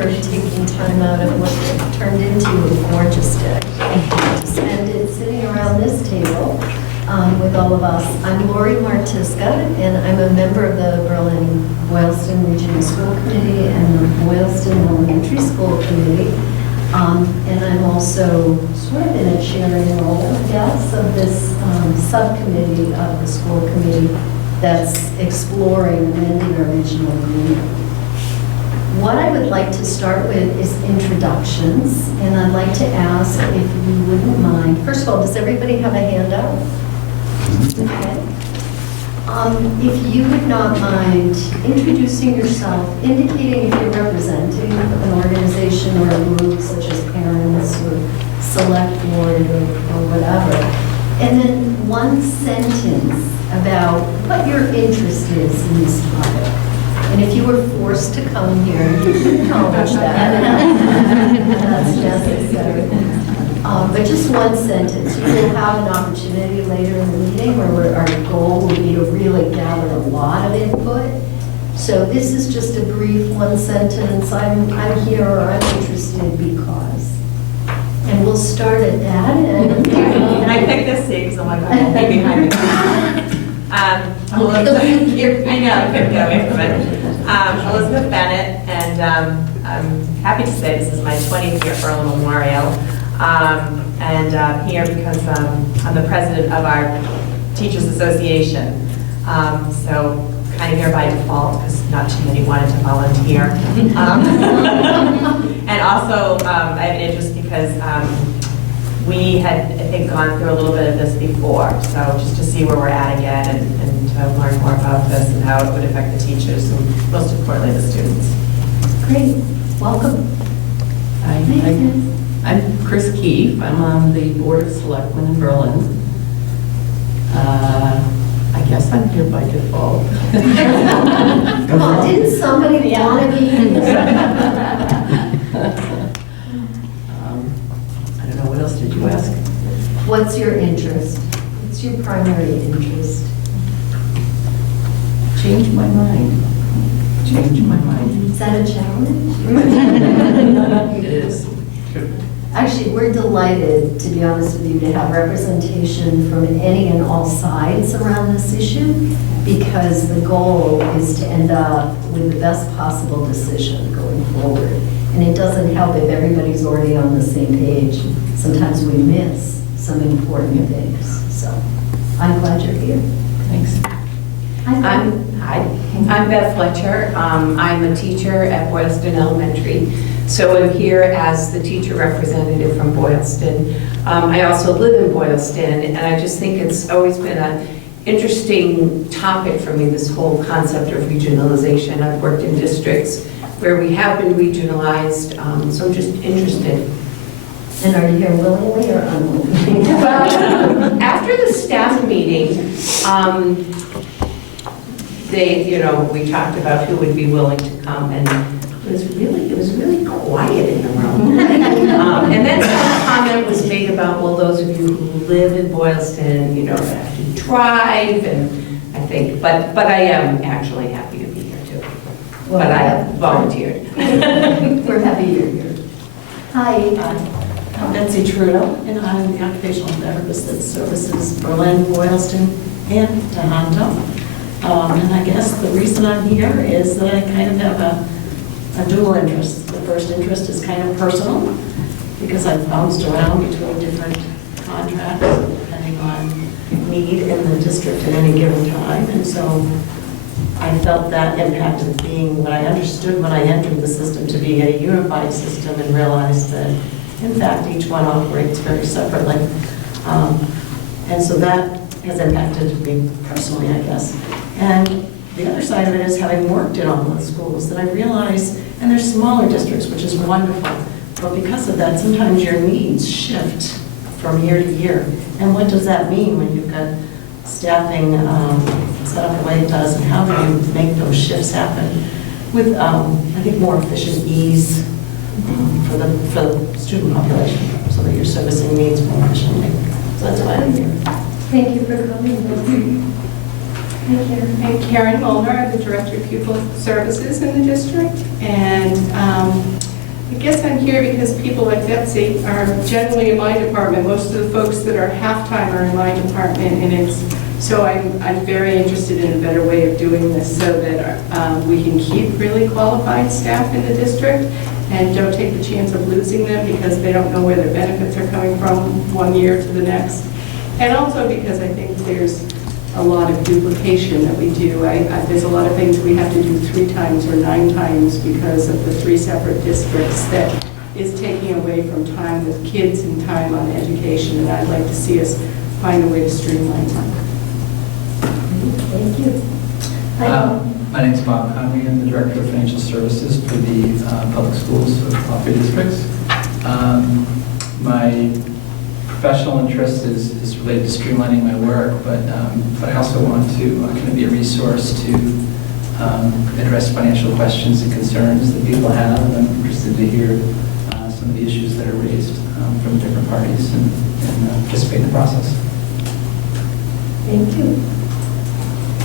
for taking time out of what turned into a gorgeous day to spend it sitting around this table with all of us. I'm Lori Martiska, and I'm a member of the Berlin-Boylston Regional School Committee and the Boylston Elementary School Committee. And I'm also sort of in a chairing role, I guess, of this subcommittee of the school committee that's exploring amending our regional agreement. What I would like to start with is introductions, and I'd like to ask if you wouldn't mind. First of all, does everybody have a handout? Okay. If you would not mind introducing yourself, indicating if you're representing an organization or a group such as parents or select board or whatever, and then one sentence about what your interest is in this topic. And if you were forced to come here, you can acknowledge that. That's necessary. But just one sentence. You will have an opportunity later in the meeting where our goal will be to really gather a lot of input. So this is just a brief one sentence. I'm here or I'm interested because. And we'll start at that end. Can I pick this seat? Because I'm like, I'm be behind me. Elizabeth, I know, I couldn't get away from it. Elizabeth Bennett, and I'm happy to say this is my 20th year Earl Memorial. And I'm here because I'm the president of our Teachers Association. So kind of here by default because not too many wanted to volunteer. And also I have an interest because we had, I think, gone through a little bit of this before. So just to see where we're at again and to learn more about this and how it would affect the teachers and most importantly the students. Great. Welcome. I'm Chris Keefe. I'm on the Board of Selectmen in Berlin. I guess I'm here by default. Come on, didn't somebody want to be here? I don't know, what else did you ask? What's your interest? What's your primary interest? Change my mind. Change my mind. Is that a challenge? It is. Actually, we're delighted, to be honest with you, to have representation from any and all sides around this issue, because the goal is to end up with the best possible decision going forward. And it doesn't help if everybody's already on the same page. Sometimes we miss some important things. So I'm glad you're here. Thanks. I'm Beth Fletcher. I'm a teacher at Boylston Elementary. So I'm here as the teacher representative from Boylston. I also live in Boylston, and I just think it's always been an interesting topic for me, this whole concept of regionalization. I've worked in districts where we have been regionalized, so I'm just interested. And are you here willingly or unwillingly? Well, after the staff meeting, we talked about who would be willing to come, and it was really quiet in the room. And then some comment was made about, well, those of you who live in Boylston, have to drive, and I think, but I am actually happy to be here too. Well, but I volunteered. We're happy you're here. Hi. I'm Betsytrudeau, and I'm the occupational therapist that services Berlin, Boylston, and Tohoto. And I guess the reason I'm here is that I kind of have a dual interest. The first interest is kind of personal, because I've bounced around between different contracts depending on need in the district at any given time. And so I felt that impact of being what I understood when I entered the system to be a unified system, and realized that, in fact, each one operates very separately. And so that has impacted me personally, I guess. And the other side of it is, having worked in all the schools, that I realize, and there's smaller districts, which is wonderful, but because of that, sometimes your needs shift from year to year. And what does that mean when you've got staffing set up the way it does, and how do you make those shifts happen with, I think, more efficient ease for the student population, so that you're servicing needs more efficiently. So that's why I'm here. Thank you for coming. Thank you. I'm Karen Mulder, I'm the Director of Pupil Services in the district, and I guess I'm here because people like Betsy are generally in my department. Most of the folks that are half-time are in my department, and so I'm very interested in a better way of doing this so that we can keep really qualified staff in the district and don't take the chance of losing them because they don't know where their benefits are coming from one year to the next. And also because I think there's a lot of duplication that we do. There's a lot of things we have to do 3 times or 9 times because of the 3 separate districts that is taking away from time with kids and time on education, and I'd like to see us find a way to streamline that. Thank you. My name's Bob Conway. I'm the Director of Financial Services for the public schools of all 3 districts. My professional interest is related to streamlining my work, but I also want to kind of be a resource to address financial questions and concerns that people have. And I'm interested to hear some of the issues that are raised from different parties and participate in the process. Thank you.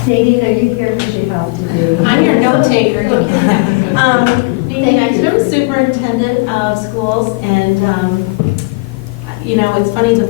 Nadine, are you here because you have to do? I'm your note taker. Nadine Thank you. Exum, Superintendent of Schools, and you know, it's funny, the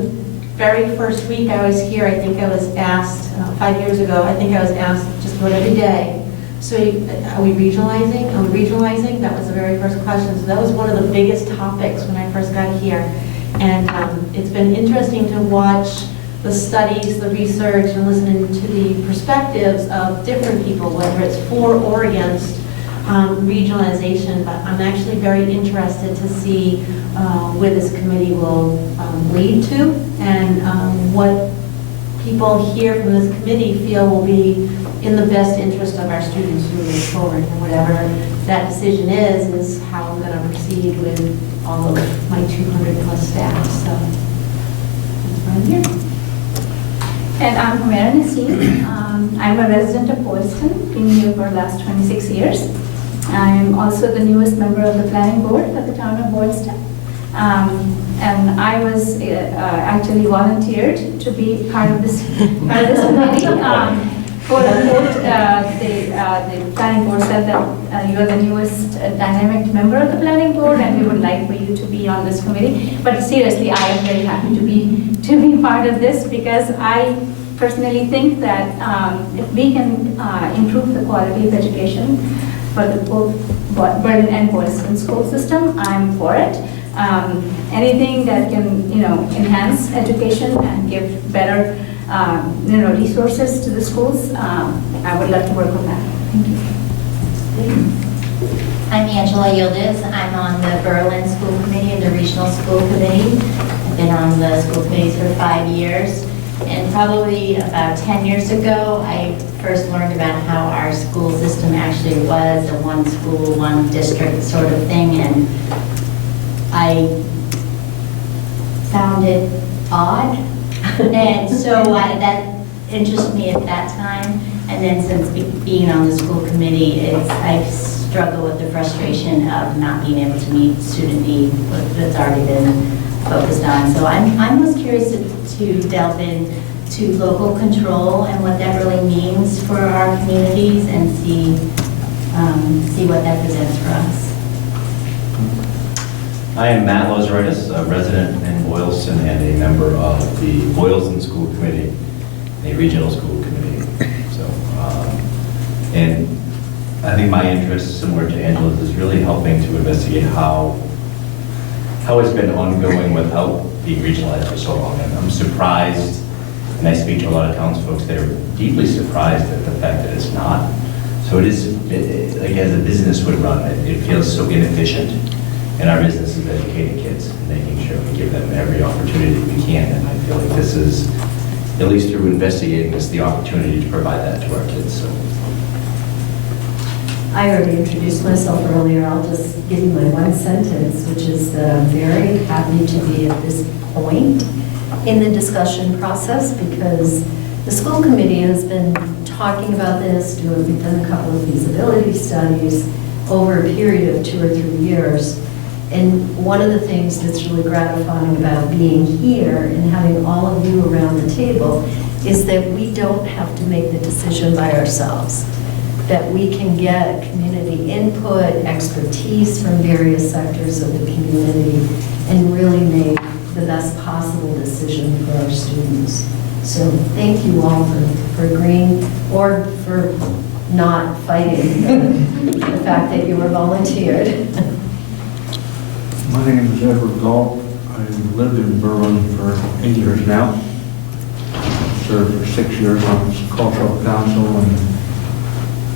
very first week I was here, I think I was asked, 5 years ago, I think I was asked just about every day, so are we regionalizing? Are we regionalizing? That was the very first question. So that was one of the biggest topics when I first got here. And it's been interesting to watch the studies, the research, and listening to the perspectives of different people, whether it's for or against regionalization. But I'm actually very interested to see where this committee will lead to, and what people here from this committee feel will be in the best interest of our students moving forward. And whatever that decision is how I'm going to proceed with all of my 200 plus staff. So that's why I'm here. And I'm Humaira Nassim. I'm a resident of Boylston, been here for the last 26 years. I'm also the newest member of the planning board for the town of Boylston. And I was actually volunteered to be part of this committee. For the vote, the planning board said that you are the newest dynamic member of the planning board, and we would like for you to be on this committee. But seriously, I am very happy to be part of this, because I personally think that if we can improve the quality of education for the both Berlin and Boylston school system, I'm for it. Anything that can, enhance education and give better, resources to the schools, I would love to work on that. Thank you. I'm Angela Yildis. I'm on the Berlin School Committee and the Regional School Committee. I've been on the school committees for 5 years. And probably about 10 years ago, I first learned about how our school system actually was a one school, one district sort of thing. And I found it odd. And so that interested me at that time. And then since being on the school committee, I've struggled with the frustration of not being able to meet student need that's already been focused on. So I'm most curious to delve into local control and what that really means for our communities, and see what that presents for us. I am Matt Lozeritis, a resident in Boylston and a member of the Boylston School Committee, a regional school committee. So, and I think my interest, similar to Angela's, is really helping to investigate how it's been ongoing without being regionalized for so long. And I'm surprised, and I speak to a lot of townsfolk, they're deeply surprised at the fact that it's not. So it is, like as a business would run, it feels so inefficient. And our business is educating kids and making sure we give them every opportunity we can. And I feel like this is, at least through investigating this, the opportunity to provide that to our kids. So. I already introduced myself earlier. I'll just give you my one sentence, which is that I'm very happy to be at this point in the discussion process, because the school committee has been talking about this. We've done a couple of feasibility studies over a period of 2 or 3 years. And one of the things that's really gratifying about being here and having all of you around the table is that we don't have to make the decision by ourselves. that we can get community input, expertise from various sectors of the community, and really make the best possible decision for our students. So thank you all for agreeing or for not fighting the fact that you were volunteered. My name is Edward Galt. I've lived in Berlin for 8 years now. Served for 6 years on the Cultural Council, and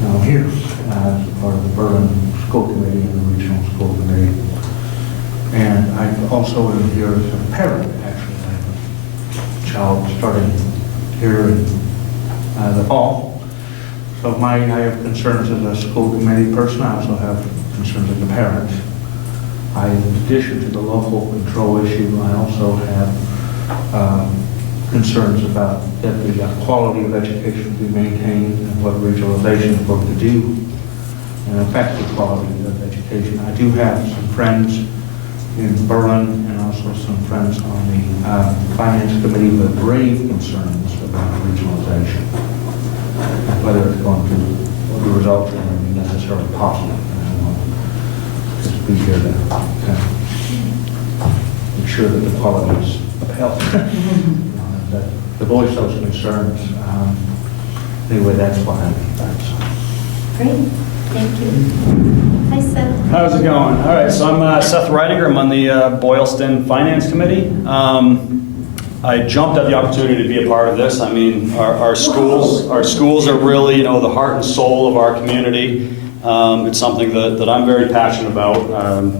now I'm here as a part of the Berlin School Committee and the Regional School Committee. And I also am here as a parent, actually. I have a child starting here in the fall. So I have concerns as a school committee person. I also have concerns as a parent. In addition to the local control issue, I also have concerns about that the quality of education be maintained and what regionalization is going to do and affect the quality of education. I do have some friends in Berlin and also some friends on the Finance Committee with grave concerns about regionalization and whether it's going to, what the results are going to be necessarily possible. Just be here to make sure that the quality is upheld. The voice those concerns. Anyway, that's why I'm back. Great, thank you. Hi, Seth. How's it going? All right, so I'm Seth Reid. I'm on the Boylston Finance Committee. I jumped at the opportunity to be a part of this. I mean, our schools are really, the heart and soul of our community. It's something that I'm very passionate about,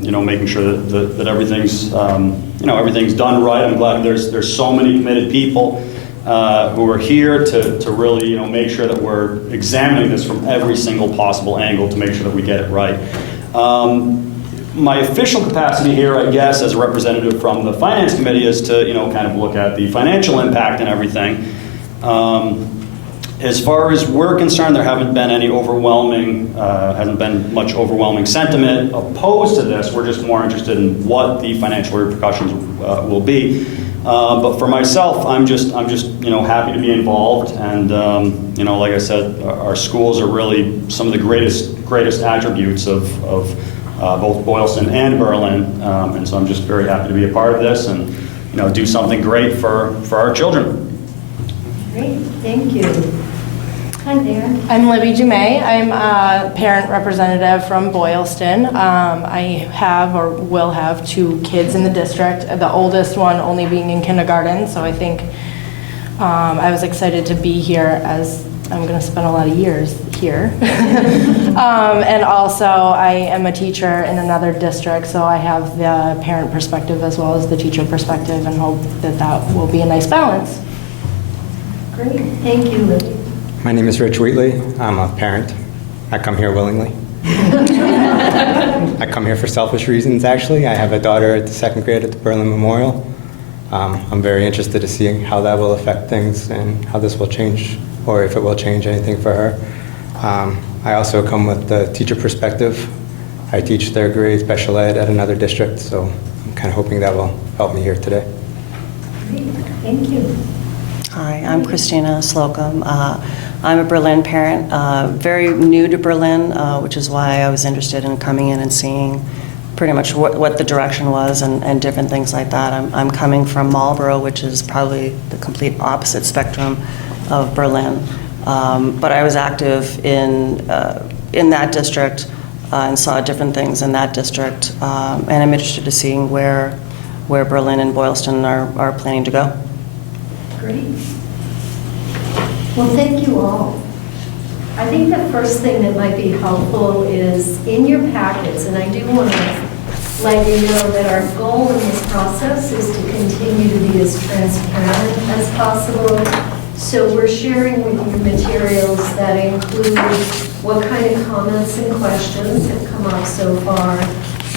making sure that everything's, everything's done right. I'm glad there's so many committed people who are here to really, make sure that we're examining this from every single possible angle to make sure that we get it right. My official capacity here, I guess, as a representative from the Finance Committee is to, kind of look at the financial impact and everything. As far as we're concerned, there hasn't been much overwhelming sentiment opposed to this. We're just more interested in what the financial repercussions will be. But for myself, I'm just happy to be involved. And like I said, our schools are really some of the greatest attributes of both Boylston and Berlin. And so I'm just very happy to be a part of this and do something great for our children. Great, thank you. Hi there. I'm Libby Jama. I'm a parent representative from Boylston. I have or will have 2 kids in the district, the oldest one only being in kindergarten, so I think I was excited to be here as I'm going to spend a lot of years here. And also I am a teacher in another district, so I have the parent perspective as well as the teacher perspective and hope that will be a nice balance. Great, thank you, Libby. My name is Rich Wheatley. I'm a parent. I come here willingly. I come here for selfish reasons, actually. I have a daughter at the 2nd grade at the Berlin Memorial. I'm very interested to see how that will affect things and how this will change, or if it will change anything for her. I also come with the teacher perspective. I teach 3rd grade special ed at another district, so I'm kind of hoping that will help me here today. Great, thank you. Hi, I'm Christina Slocum. I'm a Berlin parent, very new to Berlin, which is why I was interested in coming in and seeing pretty much what the direction was and different things like that. I'm coming from Marlborough, which is probably the complete opposite spectrum of Berlin. But I was active in that district and saw different things in that district. And I'm interested in seeing where Berlin and Boylston are planning to go. Great. Well, thank you all. I think the first thing that might be helpful is in your packets, and I do want to let you know that our goal in this process is to continue to be as transparent as possible. So we're sharing with you materials that include what kind of comments and questions have come up so far.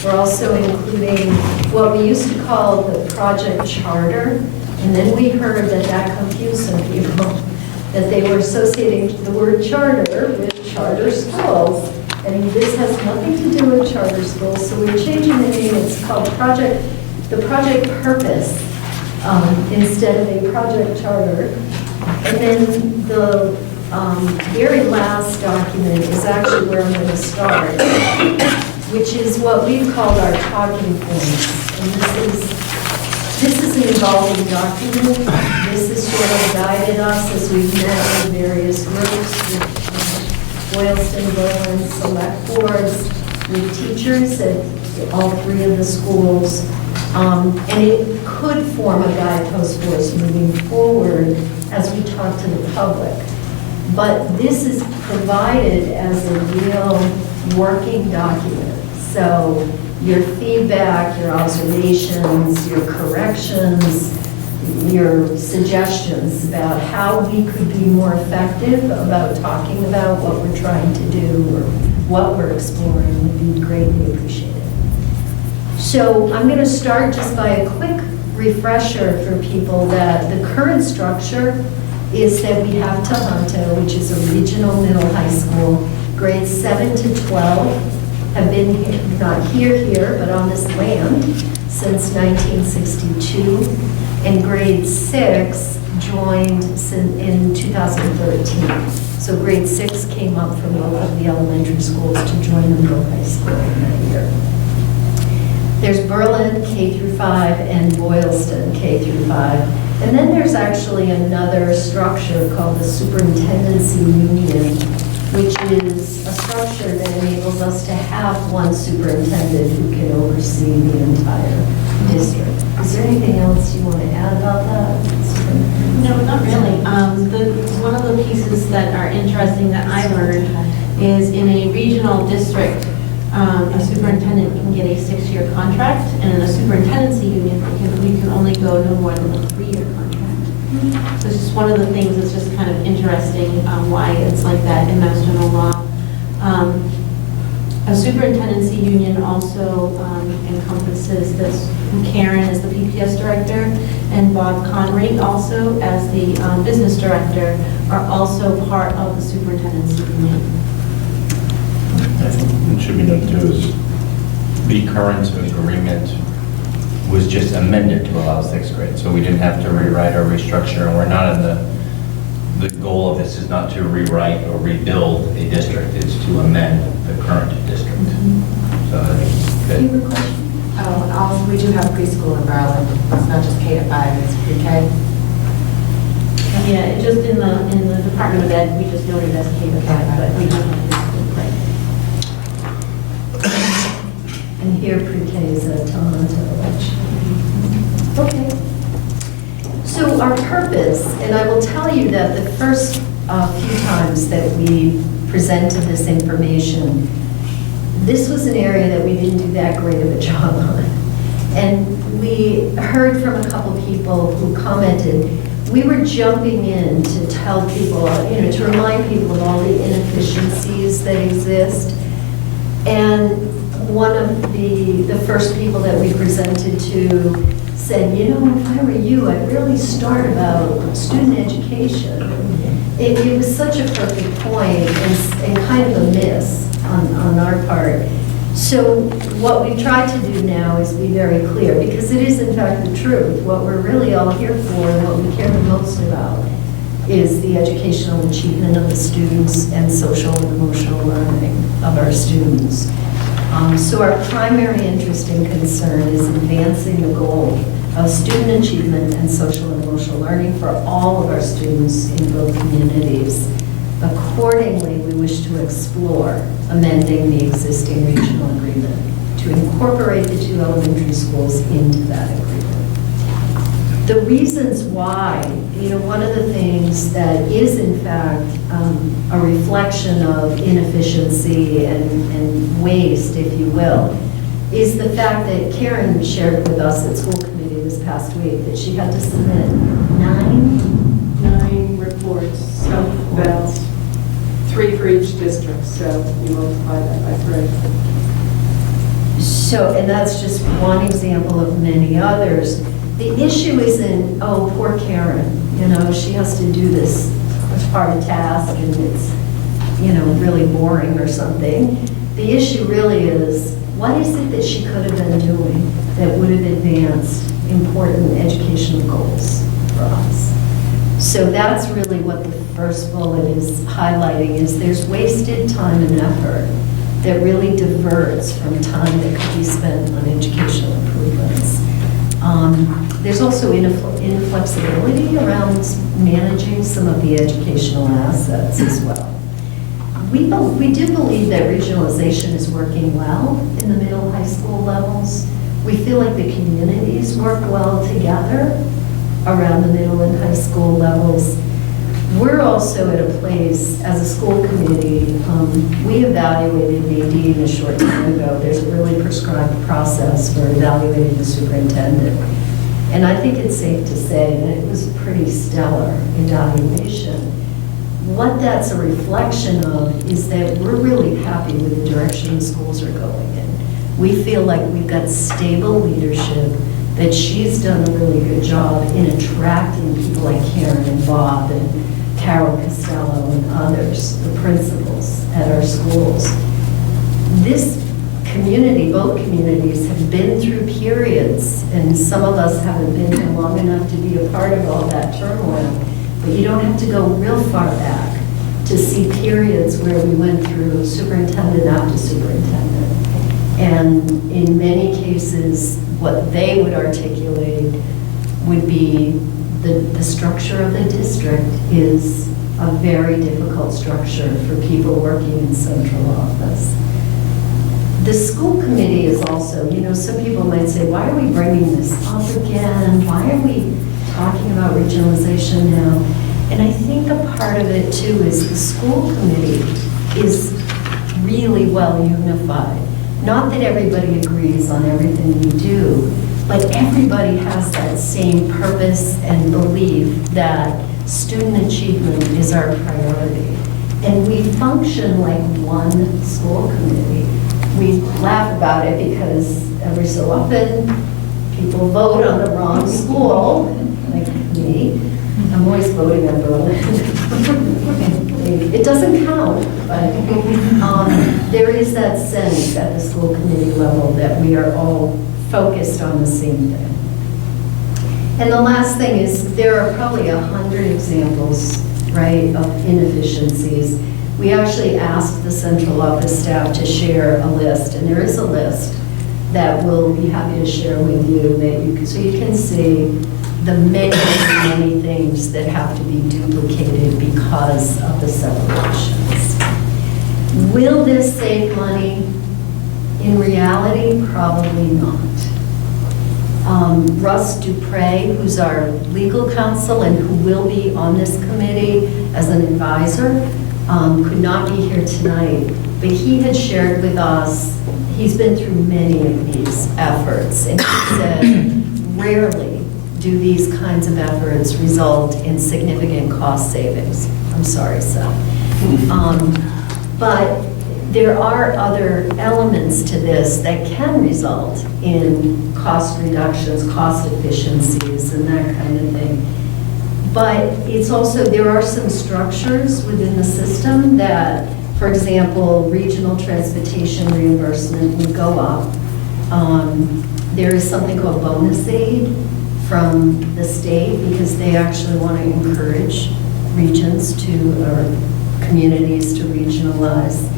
We're also including what we used to call the project charter. And then we heard that confused some people, that they were associating the word charter with charter schools. And this has nothing to do with charter schools, so we're changing the name. It's called the project purpose instead of a project charter. And then the very last document is actually where I'm going to start, which is what we've called our talking points. And this is an evolving document. This has sort of guided us as we've met with various groups, with Boylston, Berlin, select boards, with teachers at all three of the schools. And it could form a guidepost for us moving forward as we talk to the public. But this is provided as a real working document. So your feedback, your observations, your corrections, your suggestions about how we could be more effective about talking about what we're trying to do or what we're exploring would be greatly appreciated. So I'm going to start just by a quick refresher for people that the current structure is that we have Tohoto, which is a regional middle high school. Grades 7 to 12 have been here, not here, but on this land since 1962. And grade 6 joined in 2013. So grade 6 came up from both of the elementary schools to join the middle high school in that year. There's Berlin K through 5 and Boylston K through 5. And then there's actually another structure called the Superintendency Union, which is a structure that enables us to have one superintendent who can oversee the entire district. Is there anything else you want to add about that? No, not really. One of the pieces that are interesting that I learned is in a regional district, a superintendent can get a 6-year contract, and in a superintendency union, we can only go no more than a 3-year contract. So it's just one of the things that's just kind of interesting why it's like that in Mass General Law. A superintendency union also encompasses this. Karen is the PPS director, and Bob Connery also as the business director are also part of the superintendency union. It should be noted too is the current agreement was just amended to allow 6th grade, so we didn't have to rewrite or restructure, and we're not in the goal of this is not to rewrite or rebuild a district, it's to amend the current district. So I think it's good. You have a question? Oh, we do have preschool in Berlin. It's not just K to 5, it's pre-K. Yeah, just in the Department of Ed, we just noted as K to 5, but we don't have preschool, right? And here pre-K is at Tohoto, actually. Okay. So our purpose, and I will tell you that the first few times that we presented this information, this was an area that we didn't do that great of a job on. And we heard from a couple people who commented, we were jumping in to tell people, to remind people of all the inefficiencies that exist. And one of the first people that we presented to said, if I were you, I'd really start about student education. It was such a perfect point and kind of a miss on our part. So what we've tried to do now is be very clear, because it is in fact the truth. What we're really all here for and what we care the most about is the educational achievement of the students and social and emotional learning of our students. So our primary interest and concern is advancing the goal of student achievement and social and emotional learning for all of our students in both communities. Accordingly, we wish to explore amending the existing regional agreement to incorporate the 2 elementary schools into that agreement. The reasons why, one of the things that is in fact a reflection of inefficiency and waste, if you will, is the fact that Karen shared with us at school committee this past week that she had to submit 9 reports, so that's 3 for each district, so you multiply that by 3. So, and that's just one example of many others. The issue isn't, oh, poor Karen, she has to do this hard task and it's, really boring or something. The issue really is, what is it that she could have been doing that would have advanced important educational goals for us? So that's really what the first bullet is highlighting, is there's wasted time and effort that really diverts from time that could be spent on educational improvements. There's also inflexibility around managing some of the educational assets as well. We do believe that regionalization is working well in the middle high school levels. We feel like the communities work well together around the middle and high school levels. We're also at a place, as a school committee, we evaluated AD a short time ago. There's a really prescribed process for evaluating the superintendent. And I think it's safe to say that it was a pretty stellar evaluation. What that's a reflection of is that we're really happy with the direction the schools are going in. We feel like we've got stable leadership, that she's done a really good job in attracting people like Karen and Bob and Carol Costello and others, the principals at our schools. This community, both communities, have been through periods, and some of us haven't been here long enough to be a part of all that turmoil, but you don't have to go real far back to see periods where we went through superintendent after superintendent. And in many cases, what they would articulate would be the structure of the district is a very difficult structure for people working in central office. The school committee is also, some people might say, why are we bringing this up again? Why are we talking about regionalization now? And I think a part of it too is the school committee is really well unified. Not that everybody agrees on everything we do, but everybody has that same purpose and belief that student achievement is our priority. And we function like one school committee. We laugh about it because every so often people vote on the wrong school, like me. I'm always voting on Berlin. It doesn't count, but there is that sense at the school committee level that we are all focused on the same thing. And the last thing is, there are probably 100 examples, right, of inefficiencies. We actually asked the central office staff to share a list, and there is a list that we'll be happy to share with you, so you can see the many, many things that have to be duplicated because of the separations. Will this save money? In reality, probably not. Russ Dupre, who's our legal counsel and who will be on this committee as an advisor, could not be here tonight, but he had shared with us, he's been through many of these efforts, and he said, rarely do these kinds of efforts result in significant cost savings. I'm sorry, Seth. But there are other elements to this that can result in cost reductions, cost efficiencies, and that kind of thing. But it's also, there are some structures within the system that, for example, regional transportation reimbursement would go up. There is something called bonus aid from the state because they actually want to encourage regions or communities to regionalize.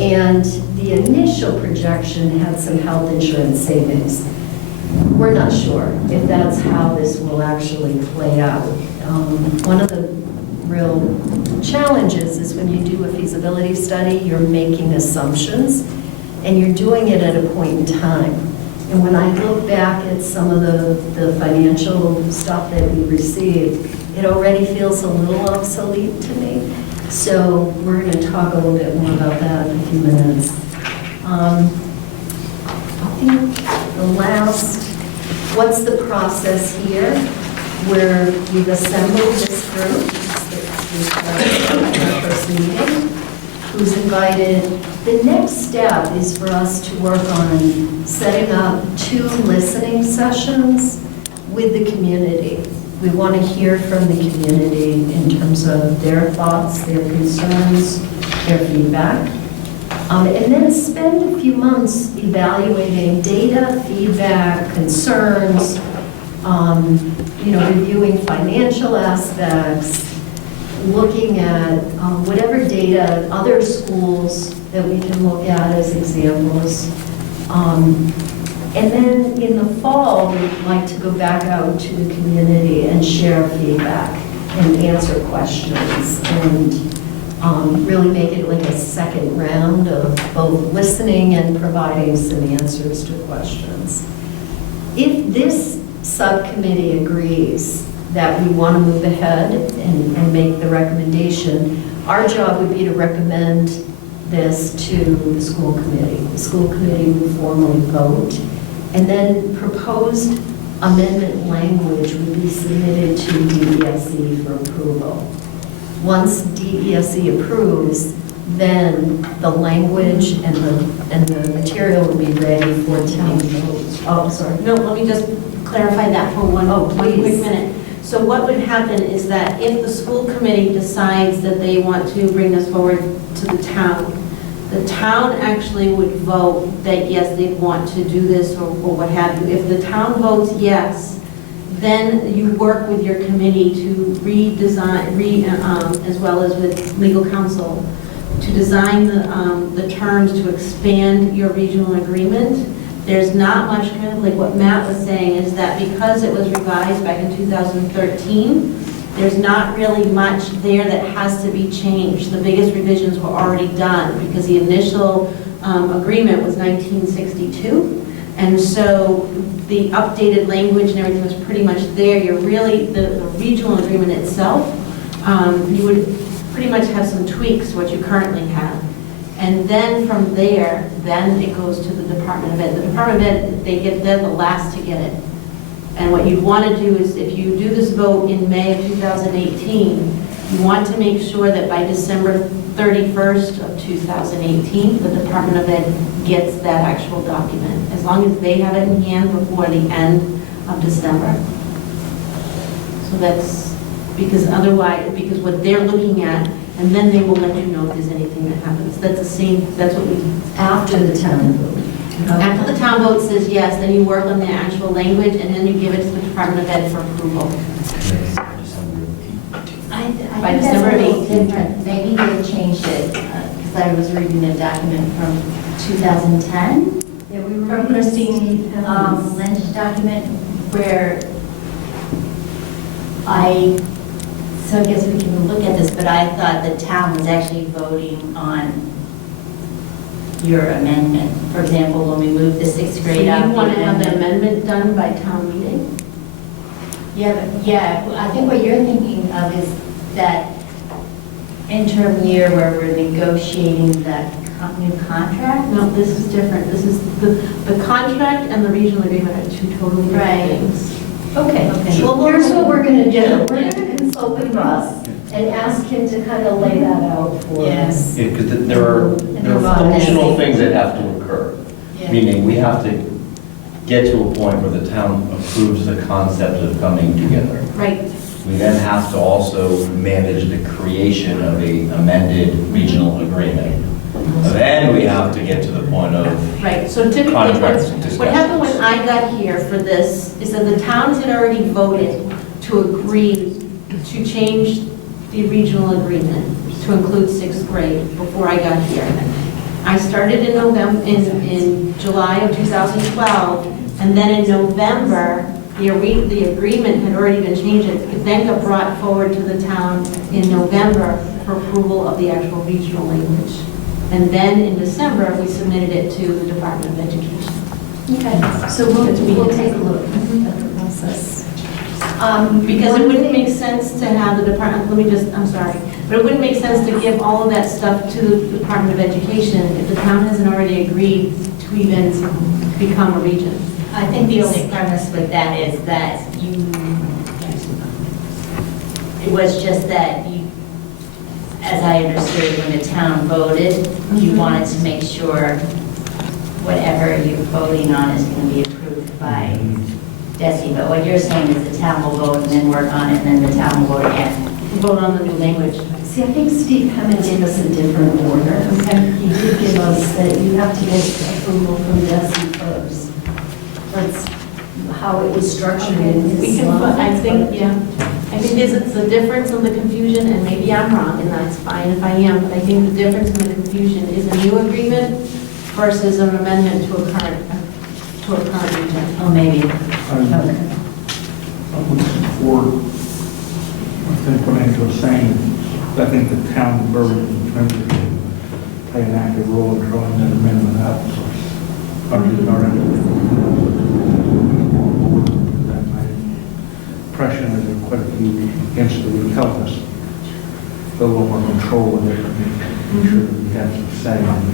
And the initial projection had some health insurance savings. We're not sure if that's how this will actually play out. One of the real challenges is when you do a feasibility study, you're making assumptions, and you're doing it at a point in time. And when I look back at some of the financial stuff that we received, it already feels a little obsolete to me. So we're going to talk a little bit more about that in a few minutes. I think the last, what's the process here? Where we've assembled this group, it's our first meeting, who's invited. The next step is for us to work on setting up 2 listening sessions with the community. We want to hear from the community in terms of their thoughts, their concerns, their feedback. And then spend a few months evaluating data, feedback, concerns, reviewing financial aspects, looking at whatever data, other schools that we can look at as examples. And then in the fall, we'd like to go back out to the community and share feedback and answer questions and really make it like a second round of both listening and providing some answers to questions. If this subcommittee agrees that we want to move ahead and make the recommendation, our job would be to recommend this to the school committee. The school committee would formally vote, and then proposed amendment language would be submitted to DESE for approval. Once DESE approves, then the language and the material will be ready for town vote. Oh, sorry. No, let me just clarify that for one quick minute. So what would happen is that if the school committee decides that they want to bring this forward to the town actually would vote that yes, they want to do this or what have you. If the town votes yes, then you work with your committee to redesign, as well as with legal counsel, to design the terms to expand your regional agreement. There's not much, kind of like what Matt was saying, is that because it was revised back in 2013, there's not really much there that has to be changed. The biggest revisions were already done because the initial agreement was 1962. And so the updated language and everything was pretty much there. You're really, the regional agreement itself, you would pretty much have some tweaks to what you currently have. And then from there, then it goes to the Department of Ed. The Department of Ed, they're the last to get it. And what you'd want to do is, if you do this vote in May of 2018, you want to make sure that by December 31st of 2018, the Department of Ed gets that actual document, as long as they have it in hand before the end of December. So that's, because otherwise, because what they're looking at, and then they will let you know if there's anything that happens. That's the same, that's what we... After the town vote. After the town vote says yes, then you work on the actual language, and then you give it to the Department of Ed for approval. By December 18th. Maybe they changed it, because I was reading a document from 2010. Yeah, we were from reading Christine Lynch's document, where so I guess we can look at this, but I thought the town was actually voting on your amendment. For example, when we moved the 6th grade So up. you want to have the amendment done by town meeting? Yeah, I think what you're thinking of is that interim year where we're negotiating the new contract? No, this is different. This is, the contract and the regional agreement are two totally different things. Okay. Well, Here's what we're going to do. We're going to consult with Russ and ask him to kind of lay that out for us. Yeah, because there are functional things that have to occur. Yeah. Meaning, we have to get to a point where the town approves the concept of coming together. Right. We then have to also manage the creation of a amended regional agreement. Then we have to get to the point of Right, so typically, contract what discussions. happened when I got here for this is that the towns had already voted to agree to change the regional agreement to include 6th grade before I got here. I started in November, in July of 2012, and then in November, the agreement had already been changed. It then got brought forward to the town in November for approval of the actual regional language. And then in December, we submitted it to the Department of Education. Okay, so we'll take a look at the process. Because it wouldn't make sense to have the department, I'm sorry, but it wouldn't make sense to give all of that stuff to the Department of Education if the town hasn't already agreed to even become a region. I think the only premise with that is that it was just that you, as I understood, when the town voted, you wanted to make sure whatever you're voting on is going to be approved by DESE. But what you're saying is the town will vote and then work on it, and then the town will vote again. Vote on the new language. See, I think Steve Hammond gave us a different order. Okay. He did give us that you have to get approval from DESE first. How how it was structured in his We can, I slides, think, but- yeah. I think there's the difference in the confusion, and maybe I'm wrong, and that's fine if I am, but I think the difference in the confusion is a new agreement versus an amendment to a current agreement. Oh, maybe. I would support, I think what Angela was saying, I think the town of Berlin in terms of play an active role in drawing that amendment up. My impression is there are quite a few against it would help us a little more control with it, make sure that we have some say on it.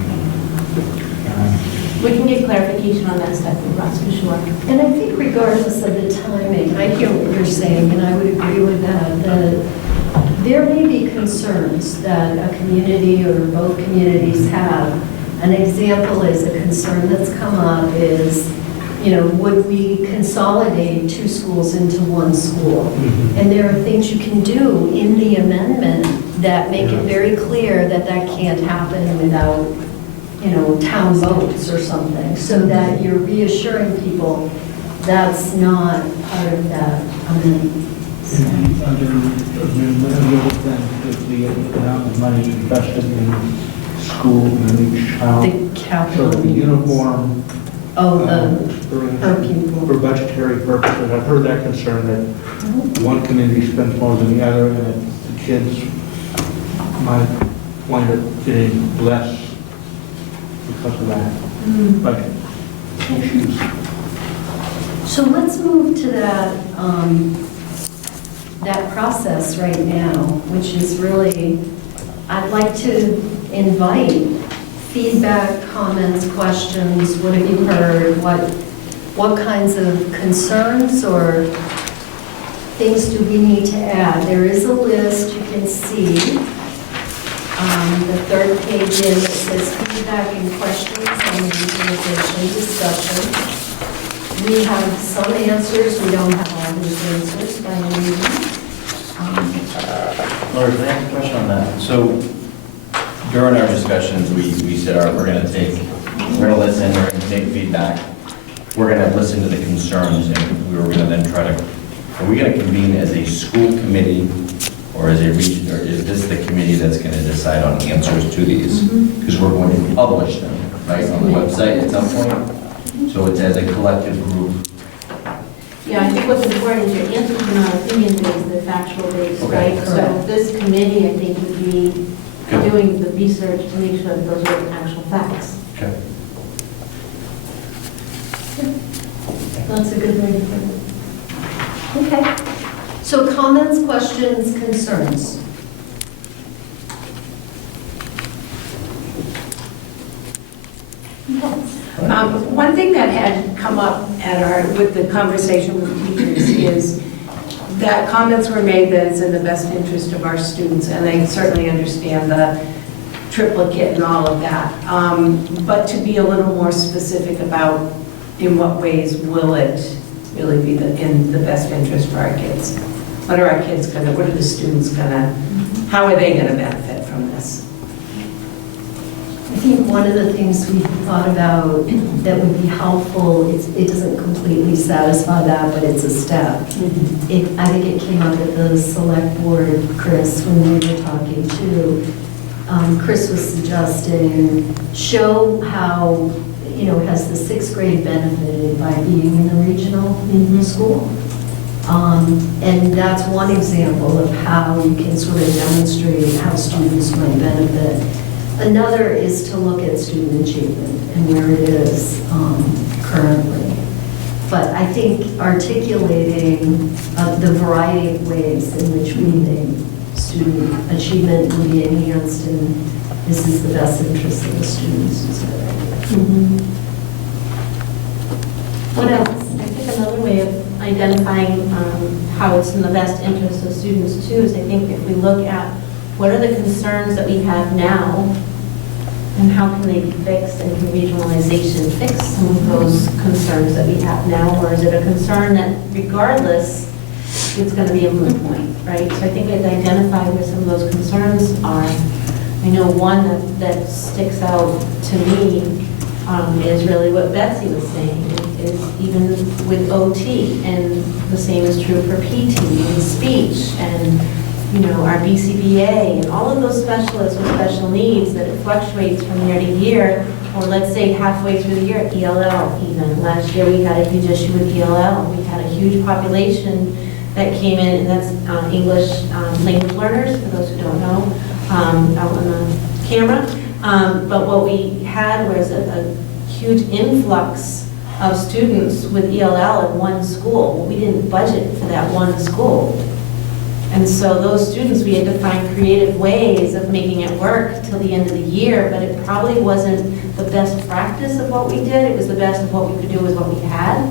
We can get clarification on that stuff with Russ, for sure. And I think regardless of the timing, I hear what you're saying, and I would agree with that, that there may be concerns that a community or both communities have. An example is a concern that's come up is, would we consolidate two schools into one school? And there are things you can do in the amendment that make it very clear that that can't happen without town votes or something, so that you're reassuring people that's not part of that amendment. And the other thing is the amount of money invested in school and each child. The capital. So the uniform. Per pupil. For budgetary purposes, I've heard that concern that one community spends more than the other, and that the kids might wind up getting less because of that budget issues. So let's move to that, that process right now, which is really, I'd like to invite feedback, comments, questions. What have you heard? What kinds of concerns or things do we need to add? There is a list you can see. The third page in that says feedback and questions on the implementation discussion. We have some answers. We don't have all these answers by any means. Laura, can I ask a question on that? So during our discussions, we said, all right, we're going to listen, we're going to take feedback, we're going to listen to the concerns, and we were going to then try to, are we going to convene as a school committee or as a region, or is this the committee that's going to decide on answers to these? Because we're going to publish them, right, on the website at some point? So it's as a collective group. Yeah, I think what's important is your answers are not opinion-based, they're factual-based, Okay. right? So this committee, I think, would be doing the research to make sure that those are actual facts. Okay. That's a good way to put it. Okay. So comments, questions, concerns? One thing that had come up with the conversation with teachers is that comments were made that it's in the best interest of our students, and I certainly understand the triplicate and all of that. But to be a little more specific about in what ways will it really be in the best interest for our kids? What are our kids gonna, what are the students gonna, how are they gonna benefit from this? I think one of the things we thought about that would be helpful, it doesn't completely satisfy that, but it's a step. I think it came up at the select board, Chris, when we were talking too. Chris was suggesting, show how, has the sixth grade benefited by being in the regional school? And that's one example of how you can sort of demonstrate how students might benefit. Another is to look at student achievement and where it is currently. But I think articulating the variety of ways in which we think student achievement will be enhanced and this is the best interest of the students is a good idea. What else? I think another way of identifying how it's in the best interest of students too is I think if we look at what are the concerns that we have now and how can they be fixed, and can regionalization fix some of those concerns that we have now, or is it a concern that regardless it's going to be a moot point, right? So I think we have to identify where some of those concerns are. I know one that sticks out to me is really what Betsy was saying, is even with OT, and the same is true for PT and speech, and, you know, our BCBA, and all of those specialists with special needs, that it fluctuates from year to year, or let's say halfway through the year, ELL even. Last year, we had a huge issue with ELL. We had a huge population that came in, and that's English language learners, for those who don't know, out on the camera. But what we had was a huge influx of students with ELL in one school. Well, we didn't budget for that one school. And so those students, we had to find creative ways of making it work till the end of the year, but it probably wasn't the best practice of what we did. It was the best of what we could do with what we had.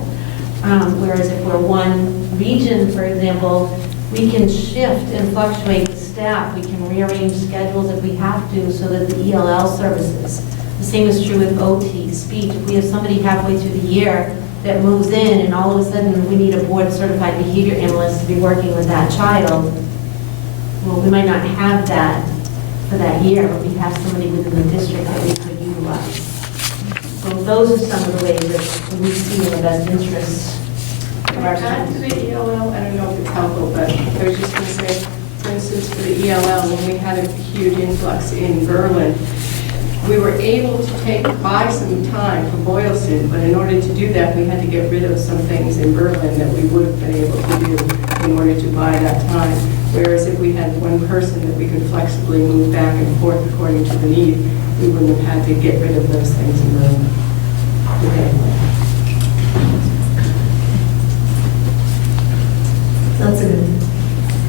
Whereas if we're one region, for example, we can shift and fluctuate the staff. We can rearrange schedules if we have to, so that the ELL services. The same is true with OT, speech. If we have somebody halfway through the year that moves in and all of a sudden we need a board-certified behavior analyst to be working with that child, well, we might not have that for that year, but we have somebody within the district that we could utilize. So those are some of the ways that we see in the best interest of our Back to students. the ELL, I don't know if it's helpful, but I was just going to say, for instance, for the ELL, when we had a huge influx in Berlin, we were able to buy some time for Boylston, but in order to do that, we had to get rid of some things in Berlin that we would have been able to do in order to buy that time. Whereas if we had one person that we could flexibly move back and forth according to the need, we wouldn't have had to get rid of those things in Berlin. Okay. That's a good.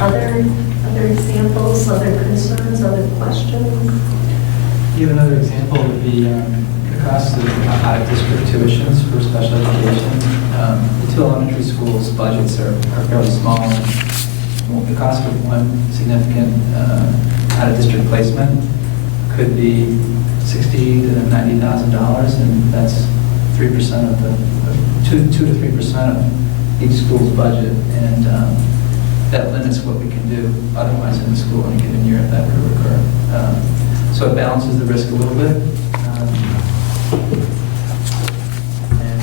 Other examples, other concerns, other questions? Give another example would be the cost of out-of-district tuitions for special education. The two elementary schools' budgets are fairly small. The cost of one significant out-of-district placement could be $60,000 to $90,000, and that's 3% of the 2 to 3% of each school's budget, and that limits what we can do otherwise in the school in a given year if that were to occur. So it balances the risk a little bit.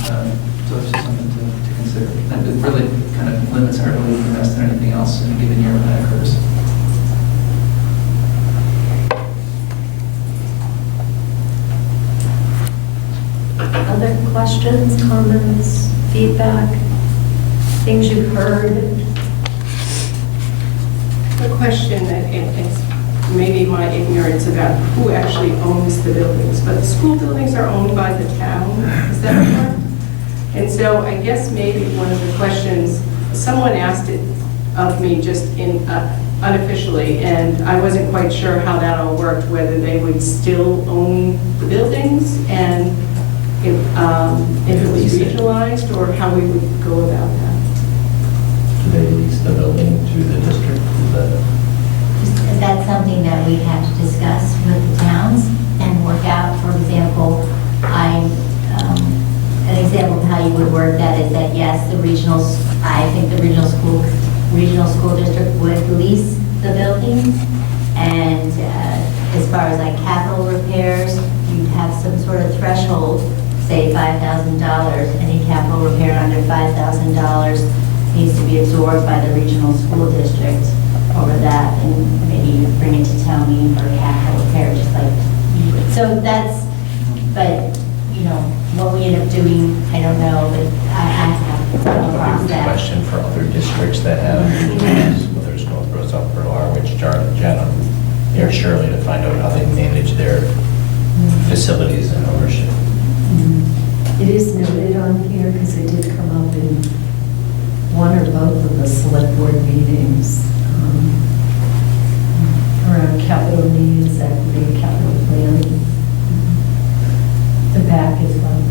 So it's just something to consider. And it really kind of limits our ability to invest in anything else in a given year when that occurs. Other questions, comments, feedback, things you've heard? A question that it's maybe my ignorance about who actually owns the buildings, but the school buildings are owned by the town, is that correct? And so I guess maybe one of the questions, someone asked it of me just unofficially, and I wasn't quite sure how that all worked, whether they would still own the buildings, and if it was regionalized, or how we would go about that. Do they lease the building to the district? That's something that we have to discuss with the towns and work out. For example, an example of how you would work that is that, yes, I think the regional school district would lease the buildings, and as far as like capital repairs, you'd have some sort of threshold, say $5,000. Any capital repair under $5,000 needs to be absorbed by the regional school district over that, and maybe you bring it to town meeting for capital repair, just like you would. So that's, but, you know, what we end up doing, I don't know, but I have to come across that. Question for other districts that have, whether it's Northborough, Southborough, Harwich, Jarden, near Shirley, to find out how they manage their facilities and ownership. It is noted on here because it did come up in one or both of the select board meetings around capital needs, equity, capital planning. The back is one.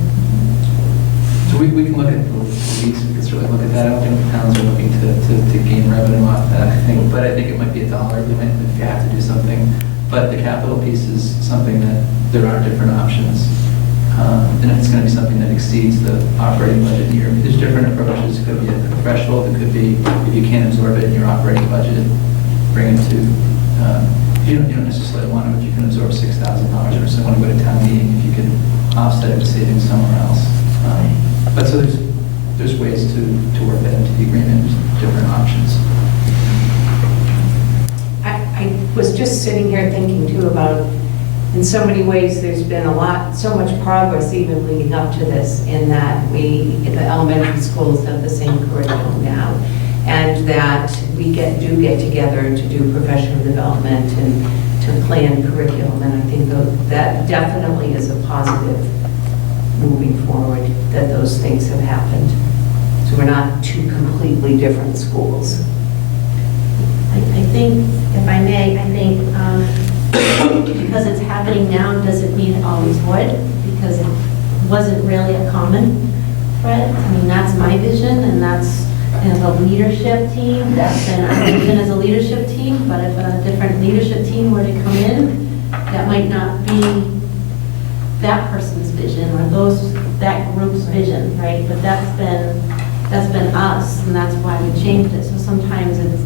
So we can look at the lease, we can certainly look at that. I don't think the towns are looking to gain revenue off that, I think, but I think it might be $1 if you have to do something. But the capital piece is something that there are different options. And if it's going to be something that exceeds the operating budget year, there's different approaches. It could be a threshold, it could be if you can't absorb it in your operating budget, bring it to you don't necessarily want to, if you can absorb $6,000 or so, want to go to town meeting, if you could offset it with savings somewhere else. But so there's ways to work that into the agreement, different options. I was just sitting here thinking too about, in so many ways, there's been so much progress even leading up to this, in that the elementary schools have the same curriculum now, and that we do get together to do professional development and to plan curriculum, and I think that definitely is a positive moving forward, that those things have happened. So we're not two completely different schools. I think, if I may, because it's happening now doesn't mean it always would, because it wasn't really a common thread. I mean, that's my vision, and that's as a leadership team, that's been our vision as a leadership team, but if a different leadership team were to come in, that might not be that person's vision or that group's vision, right? But that's been us, and that's why we changed it. So sometimes it's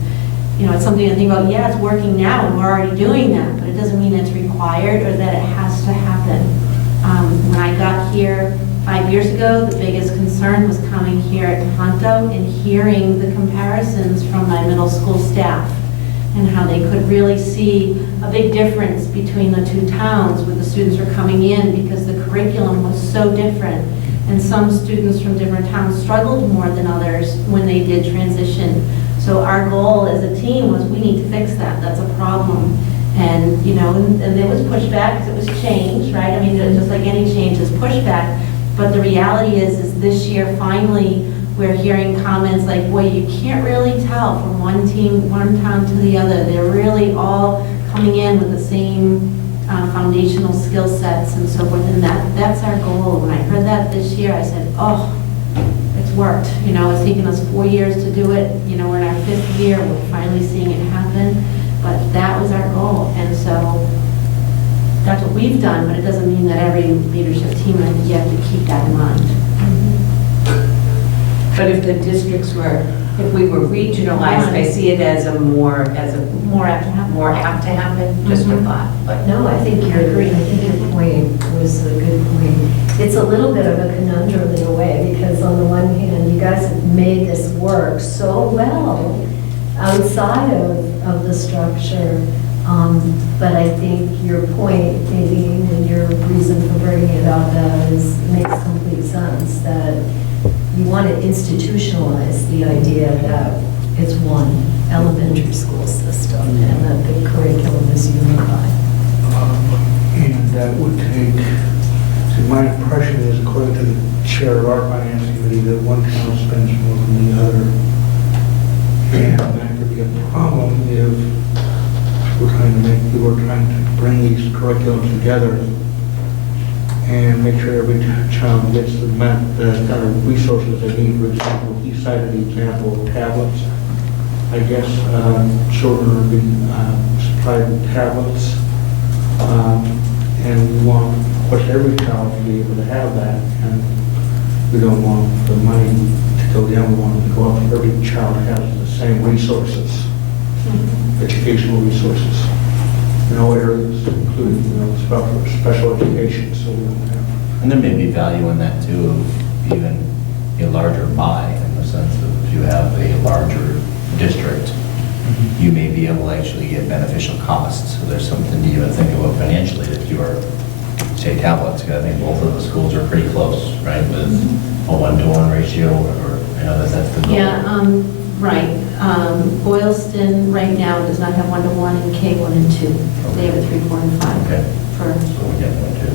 something to think about. Yeah, it's working now, and we're already doing that, but it doesn't mean it's required or that it has to happen. When I got here 5 years ago, the biggest concern was coming here at Tohoto and hearing the comparisons from my middle school staff and how they could really see a big difference between the two towns where the students were coming in, because the curriculum was so different. And some students from different towns struggled more than others when they did transition. So our goal as a team was, we need to fix that. That's a problem. And, and there was pushback because it was change, right? I mean, just like any change is pushback. But the reality is this year, finally, we're hearing comments like, boy, you can't really tell from one town to the other. They're really all coming in with the same foundational skill sets and so forth. And that's our goal. When I heard that this year, I said, oh, it's worked. It's taken us 4 years to do it. We're in our 5th year. We're finally seeing it happen. But that was our goal. And so that's what we've done, but it doesn't mean that every leadership team, you have to keep that in mind. But if the districts if we were regionalized, I see it as more apt to happen, just a thought. But no, I think your point was a good point. It's a little bit of a conundrum in a way, because on the one hand, you guys have made this work so well outside of the structure. But I think your point, Nadine, and your reason for bringing it up makes complete sense, that you want to institutionalize the idea that it's one elementary school system and that the curriculum is unified. And that would take, so my impression is, according to the chair of our finance committee, that one town spends more than the other. And that could be a problem if we're trying to bring these curriculums together and make sure every child gets the kind of resources they need. For example, he cited the example of tablets. I guess children are being supplied with tablets, and we want, of course, every child to be able to have that, and we don't want the money to go down, we want it to go up. Every child has the same resources, educational resources, in all areas, including, special education, so we don't have. And there may be value in that too, of even a larger pie, in the sense that if you have a larger district, you may be able to actually get beneficial costs. So there's something to even think about financially if you are, say, tablets. I think both of the schools are pretty close, right, with a 1-to-1 ratio, or that's the goal. Yeah, right. Boylston right now does not have 1-to-1 in K1 and 2. They have a 3, 4, and 5. Okay. So we get one too.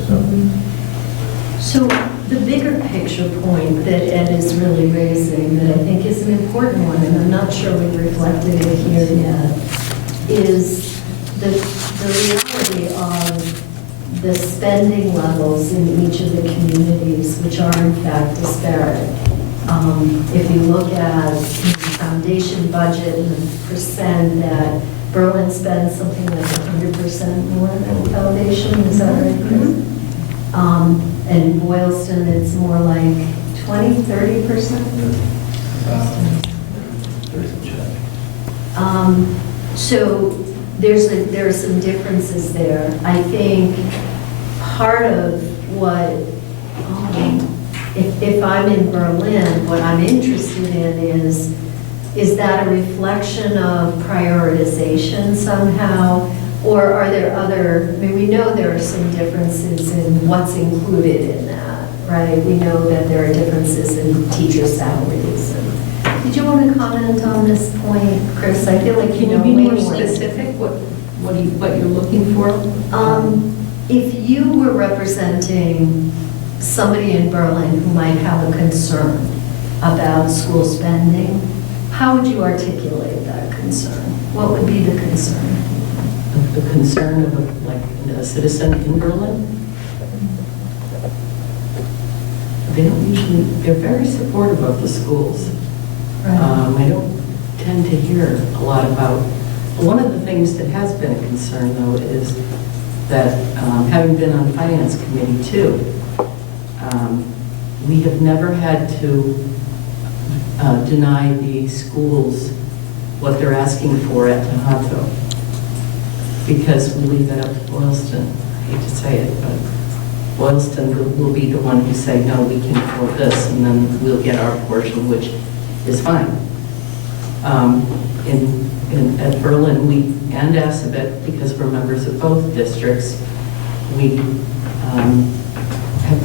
So the bigger picture point that Ed is really raising, that I think is an important one, and I'm not sure we've reflected it here yet, is the reality of the spending levels in each of the communities, which are in fact disparate. If you look at the foundation budget and the percent that Berlin spends, something like 100% more than foundation, is that right, Chris? And in Boylston, it's more like 20-30%. So there are some differences there. I think part of what, if I'm in Berlin, what I'm interested in is that a reflection of prioritization somehow? Or are there other, I mean, we know there are some differences in what's included in that, right? We know that there are differences in teacher salaries. Did you want to comment on this point, Chris? I feel like you know Can you be way more specific, what you're looking for? If you were representing somebody in Berlin who might have a concern about school spending, how would you articulate that concern? What would be the concern? The concern of a citizen in Berlin? They don't usually, they're very supportive of the schools. I don't tend to hear a lot about, one of the things that has been a concern though is that having been on finance committee too, we have never had to deny the schools what they're asking for at Tohoto, because we leave that up to Boylston. I hate to say it, but Boylston will be the one who say, no, we can afford this, and then we'll get our portion, which is fine. At Berlin, and Assabet, because we're members of both districts,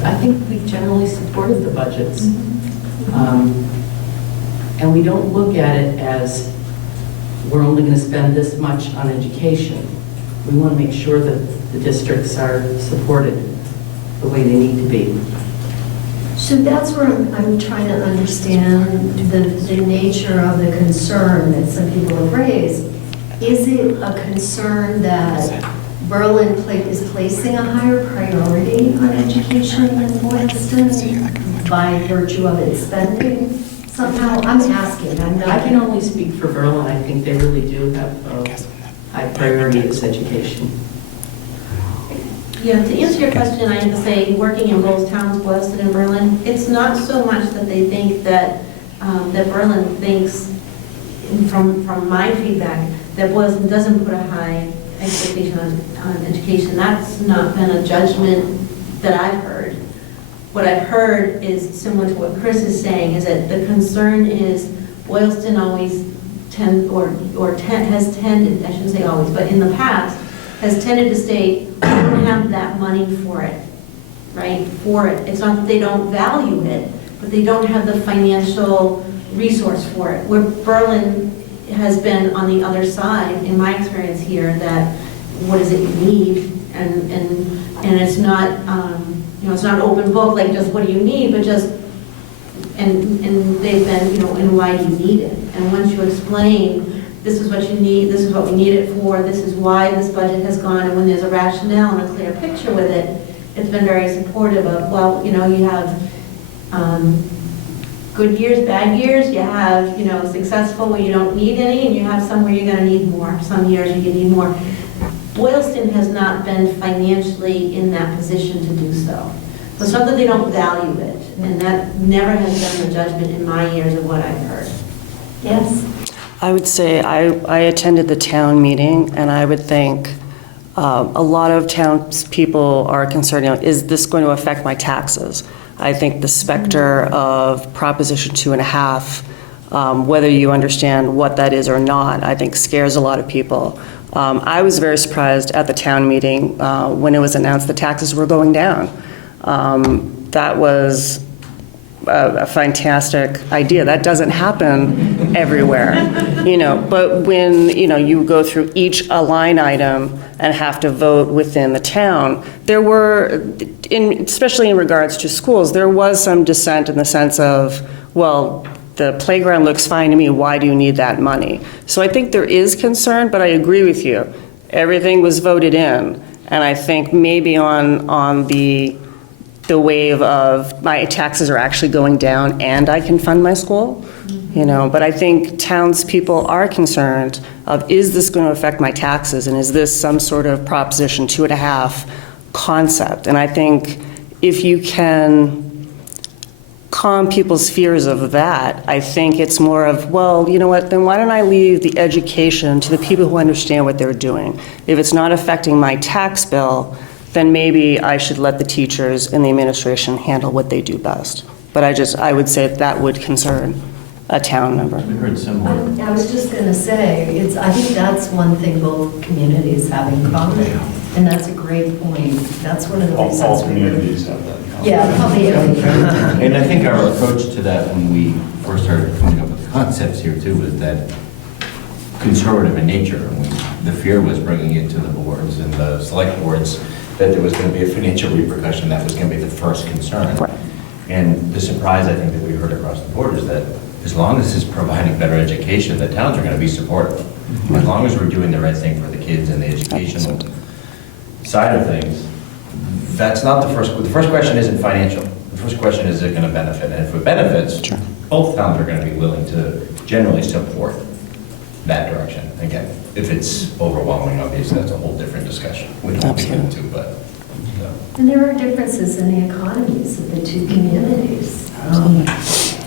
I think we've generally supported the budgets. And we don't look at it as we're only going to spend this much on education. We want to make sure that the districts are supported the way they need to be. So that's where I'm trying to understand the nature of the concern that some people have raised. Is it a concern that Berlin is placing a higher priority on education than Boylston by virtue of its spending? Somehow, I'm asking, I'm not. I can only speak for Berlin. I think they really do have high priority as education. Yeah, to answer your question, I have to say, working in both towns, Boylston and Berlin, it's not so much that they think that, that Berlin thinks, from my feedback, that Boylston doesn't put a high expectation on education. That's not been a judgment that I've heard. What I've heard is similar to what Chris is saying, is that the concern is Boylston always has tended, I shouldn't say always, but in the past, has tended to state, we don't have that money for it, right, for it. It's not that they don't value it, but they don't have the financial resource for it. Where Berlin has been on the other side, in my experience here, that what is it you need, and it's not, it's not an open book, like just what do you need, but just, and they've been, and why do you need it? And once you explain, this is what you need, this is what we need it for, this is why this budget has gone, and when there's a rationale and a clear picture with it, it's been very supportive of, well, you have good years, bad years, you have, successful where you don't need any, and you have some where you're going to need more, some years you need more. Boylston has not been financially in that position to do so. So it's not that they don't value it, and that never has been the judgment in my years of what I've heard. Yes? I would say I attended the town meeting, and I would think a lot of townspeople are concerned, is this going to affect my taxes? I think the specter of Proposition 2.5, whether you understand what that is or not, I think scares a lot of people. I was very surprised at the town meeting when it was announced the taxes were going down. That was a fantastic idea. That doesn't happen everywhere, but when, you go through each line item and have to vote within the town, there were, especially in regards to schools, there was some dissent in the sense of, well, the playground looks fine to me, why do you need that money? So I think there is concern, but I agree with you. Everything was voted in, and I think maybe on the wave of my taxes are actually going down and I can fund my school, but I think townspeople are concerned of, is this going to affect my taxes, and is this some sort of Proposition 2.5 concept? And I think if you can calm people's fears of that. I think it's more of, well, you know what, then why don't I leave the education to the people who understand what they're doing? If it's not affecting my tax bill, then maybe I should let the teachers and the administration handle what they do best. But I would say that would concern a town member. We heard similar. I was just going to say, I think that's one thing both communities have in common, and that's a great point. That's one of the reasons. All communities have that. Yeah, probably every. And I think our approach to that when we first started coming up with the concepts here too was that conservative in nature. The fear was bringing it to the boards and the select boards that there was going to be a financial repercussion. That was going to be the first concern. Right. And the surprise I think that we heard across the board is that as long as it's providing better education, the towns are going to be supportive. As long as we're doing the right thing for the kids and the educational side of things, that's not the first question isn't financial. The first question is it going to benefit? And if it benefits, both towns are going to be willing to generally support that direction. Again, if it's overwhelming, obviously that's a whole different discussion. We don't get into, but. And there are differences in the economies of the two communities.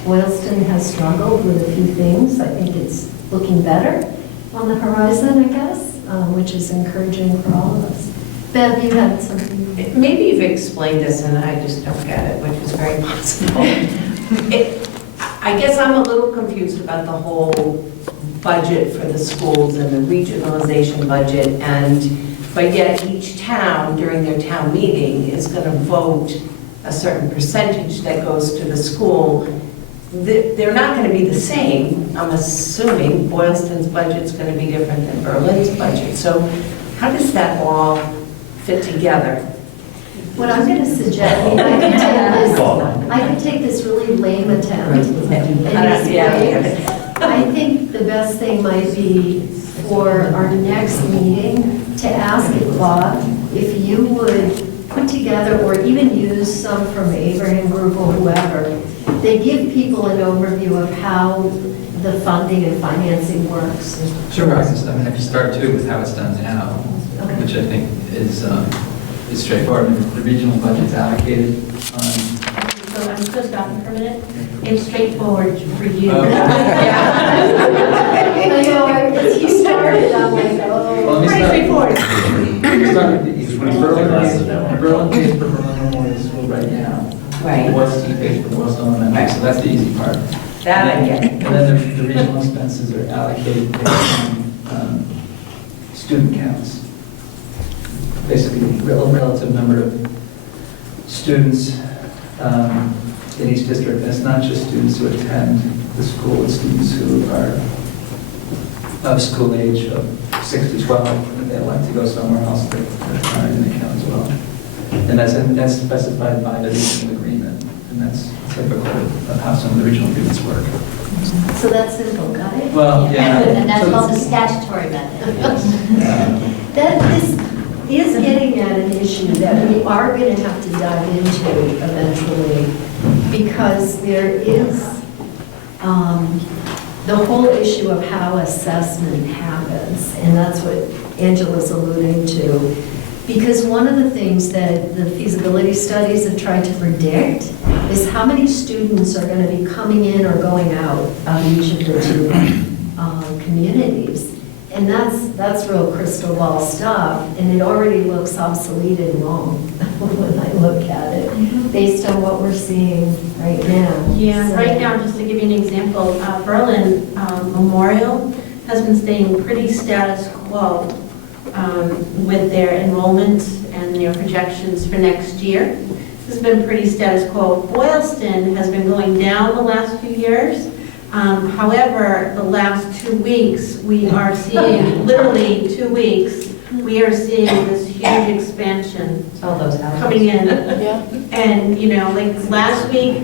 Boylston has struggled with a few things. I think it's looking better on the horizon, I guess, which is encouraging for all of us. Bev, you had something. Maybe you've explained this and I just don't get it, which is very possible. I guess I'm a little confused about the whole budget for the schools and the regionalization budget, but yet each town during their town meeting is going to vote a certain percentage that goes to the school. They're not going to be the same. I'm assuming Boylston's budget's going to be different than Berlin's budget. So how does that all fit together? What I'm going to suggest, I could take this really lame attempt. I think the best thing might be for our next meeting to ask Bob if you would put together or even use some from the Abraham Group or whoever. They give people an overview of how the funding and financing works. Sure, I can start too with how it's done now, which I think is straightforward. The regional budget's allocated on. So I'm just stopping for a minute. It's straightforward for you. I know, he started, I'm like, oh. Pretty straightforward. Start with the easy one. Berlin pays for Berlin Memorial School right now. Right. Boylston pays for Boylston Elementary, so that's the easy part. That I get. And then the regional expenses are allocated based on student counts. Basically, relative number of students in each district. That's not just students who attend the school, it's students who are of school age of 6 to 12, and they'd like to go somewhere else that are in the count as well. And that's specified by the regional agreement, and that's typical of how some of the regional agreements work. So that's simple, got it? Well, yeah. And that's called the statutory method. That this is getting at an issue that we are going to have to dive into eventually, because there is the whole issue of how assessment happens, and that's what Angela's alluding to. Because one of the things that the feasibility studies have tried to predict is how many students are going to be coming in or going out of each of the two communities. And that's real crystal ball stuff, and it already looks obsolete and wrong when I look at it, based on what we're seeing right now. Yeah, So- right now, just to give you an example, Berlin Memorial has been staying pretty status quo with their enrollment and their projections for next year. This has been pretty status quo. Boylston has been going down the last few years. However, the last 2 weeks, we are seeing, literally 2 weeks, we are seeing this huge expansion All those houses. coming in. And, you know, like last week,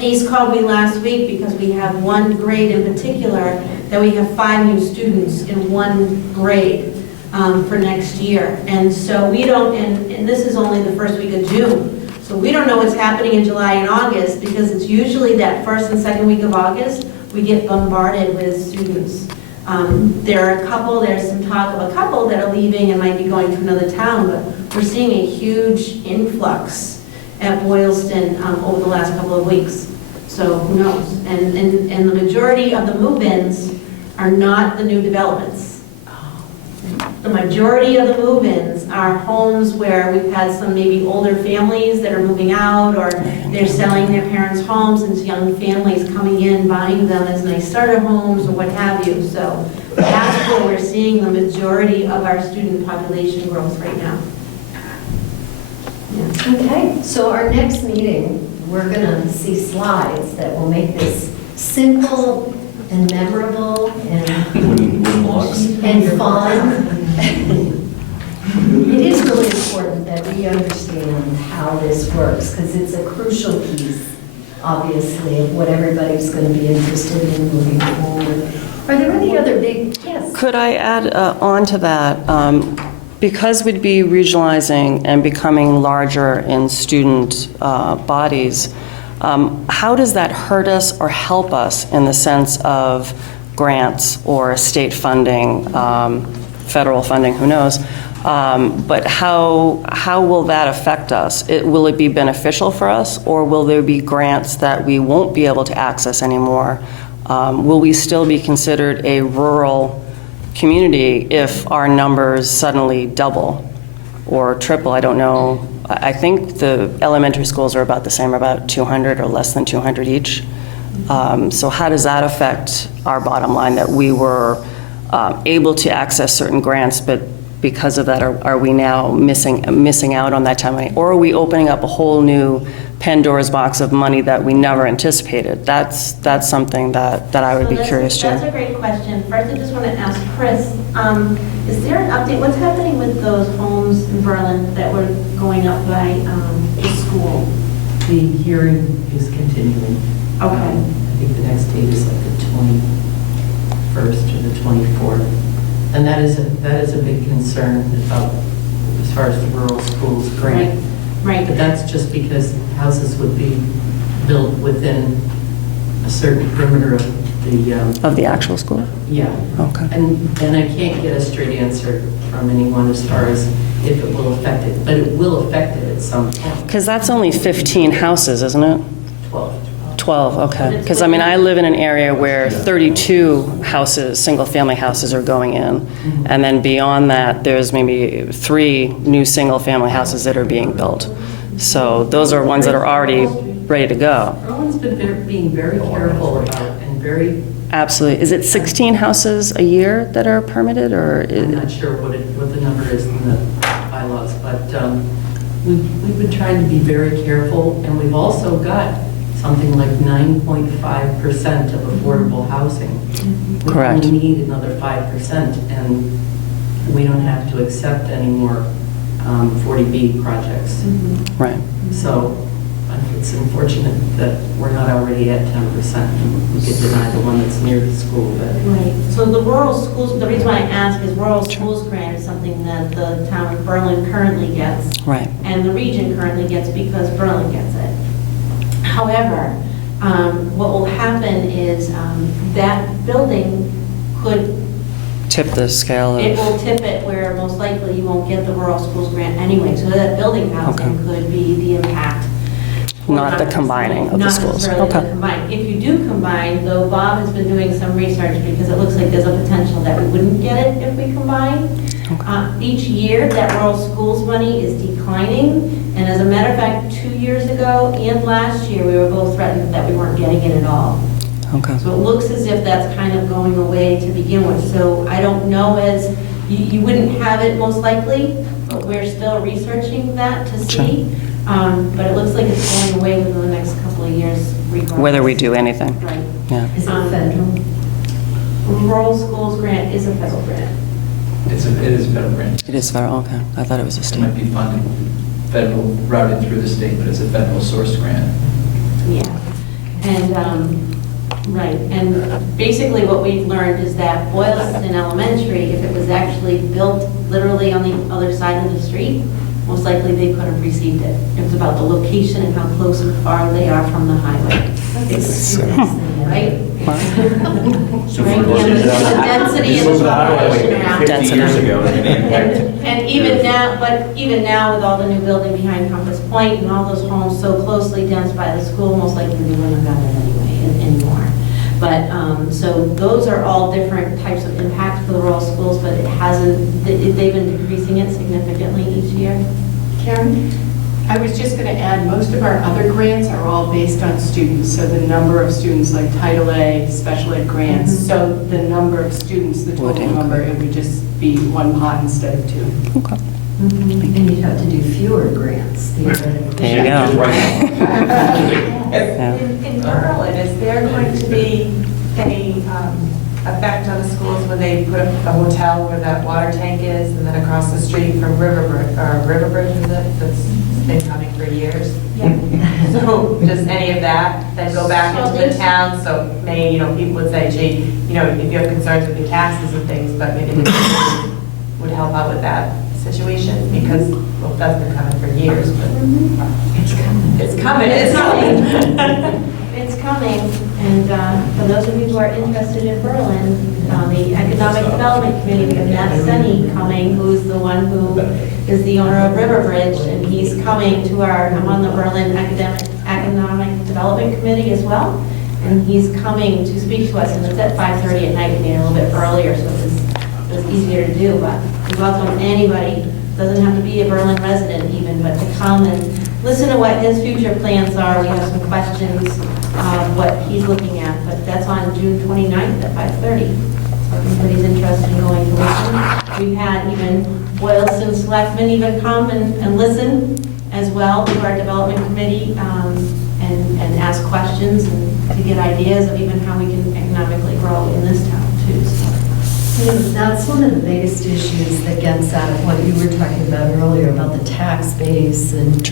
Ace called me last week because we have one grade in particular that we have 5 new students in one grade for next year. And so we don't, and this is only the first week of June. So we don't know what's happening in July and August, because it's usually that first and second week of August, we get bombarded with students. There's some talk of a couple that are leaving and might be going to another town, but we're seeing a huge influx at Boylston over the last couple of weeks. So who knows? And the majority of the move-ins are not the new developments. The majority of the move-ins are homes where we've had some maybe older families that are moving out, or they're selling their parents' homes, and young families coming in, buying them as nice starter homes or what have you. So that's where we're seeing the majority of our student population growth right now. Yeah. Okay, so our next meeting, we're going to see slides that will make this simple and memorable and fun. It is really important that we understand how this works, because it's a crucial piece, obviously, of what everybody's going to be interested in moving forward. Are there any other big, yes? Could I add on to that? Because we'd be regionalizing and becoming larger in student bodies, how does that hurt us or help us in the sense of grants or state funding, federal funding, who knows? But how will that affect us? Will it be beneficial for us, or will there be grants that we won't be able to access anymore? Will we still be considered a rural community if our numbers suddenly double or triple? I don't know. I think the elementary schools are about the same, about 200 or less than 200 each. So how does that affect our bottom line, that we were able to access certain grants, but because of that, are we now missing out on that time money? Or are we opening up a whole new Pandora's box of money that we never anticipated? That's something that I would be curious to. That's a great question. First, I just want to ask Chris, is there an update? What's happening with those homes in Berlin that were going up by the school? The hearing is continuing. Okay. I think the next date is like the 21st or the 24th. And that is a big concern about, as far as the rural schools grant. Right. But that's just because houses would be built within a certain perimeter of the actual school? Yeah. Okay. And I can't get a straight answer from anyone as far as if it will affect it, but it will affect it at some point. Because that's only 15 houses, isn't it? 12, okay. Because, I mean, I live in an area where 32 houses, single-family houses are going in. And then beyond that, there's maybe 3 new single-family houses that are being built. So those are ones that are already ready to go. Berlin's been being very careful about and very... Absolutely. Is it 16 houses a year that are permitted, or? I'm not sure what the number is in the bylaws, but we've been trying to be very careful, and we've also got something like 9.5% of affordable housing. Correct. We only need another 5%, and we don't have to accept any more 40B projects. Right. So it's unfortunate that we're not already at 10%, and we could deny the one that's near the school. But Right. So the rural schools, the reason why I ask is rural schools grant is something that the town of Berlin currently gets. Right. And the region currently gets because Berlin gets it. However, what will happen is that building could, Tip the scale it of, will tip it where most likely you won't get the rural schools grant anyway. So that building housing could be the impact. not the combining of the Not schools. necessarily the Okay. combine. If you do combine, though, Bob has been doing some research because it looks like there's a potential that we wouldn't get it if we combine. Each year, that rural schools money is declining, and as a matter of fact, 2 years ago and last year, we were both threatened that we weren't getting it at all. Okay. So it looks as if that's kind of going away to begin with. So I don't know, as you wouldn't have it most likely, but we're still researching that to see. But it looks like it's going away within the next couple of years regardless. Whether we do anything. Right. Yeah. Is it federal? Rural schools grant is a federal grant. It is a federal grant. It is federal, okay. I thought it was a It state. might be funded, federal, routed through the state, but it's a federal source grant. Yeah. And, right, and basically what we've learned is that Boylston Elementary, if it was actually built literally on the other side of the street, most likely they could have received it. It was about the location and how close and far they are from the highway. It's, right? So Right, for yeah, is it on the density this of was the on highway population around. 50 years ago, and it impacted. And even now, but even now with all the new building behind Compass Point and all those homes so closely dense by the school, most likely we wouldn't have done it anyway anymore. But, so those are all different types of impacts for the rural schools, but it hasn't, they've been decreasing it significantly each year. Karen? I was just going to add, most of our other grants are all based on students, so the number of students like Title A, special ed grants, so the number of students, the total number, it would just be one pot instead of two. Okay. And you'd have to do fewer grants, theoretically. There you go. In Berlin, is there going to be any effect on the schools when they put up a hotel where that water tank is, and then across the street from Riverbridge, is it? That's been coming for years. So does any of that then go back into the town? So people would say, gee, if you have concerns with the taxes and things, but maybe the town would help out with that situation, because, well, that's been coming for years, but it's coming. It's coming. It's coming. It's coming, and for those of you who are interested in Berlin, the Economic Development Committee, we have Matt Senni coming, who's the one who is the owner of Riverbridge, and he's coming to I'm on the Berlin Economic Development Committee as well, and he's coming to speak to us, and it's at 5:30 at night, we need a little bit earlier, so it's easier to do, but we welcome anybody, doesn't have to be a Berlin resident even, but to come and listen to what his future plans are. We have some questions of what he's looking at, but that's on June 29th at 5:30. So if anybody's interested in going to listen. We've had even Boylston selectmen even come and listen as well to our development committee and ask questions and to get ideas of even how we can economically grow in this town too. So. That's one of the biggest issues that gets at what you were talking about earlier, about the tax base. And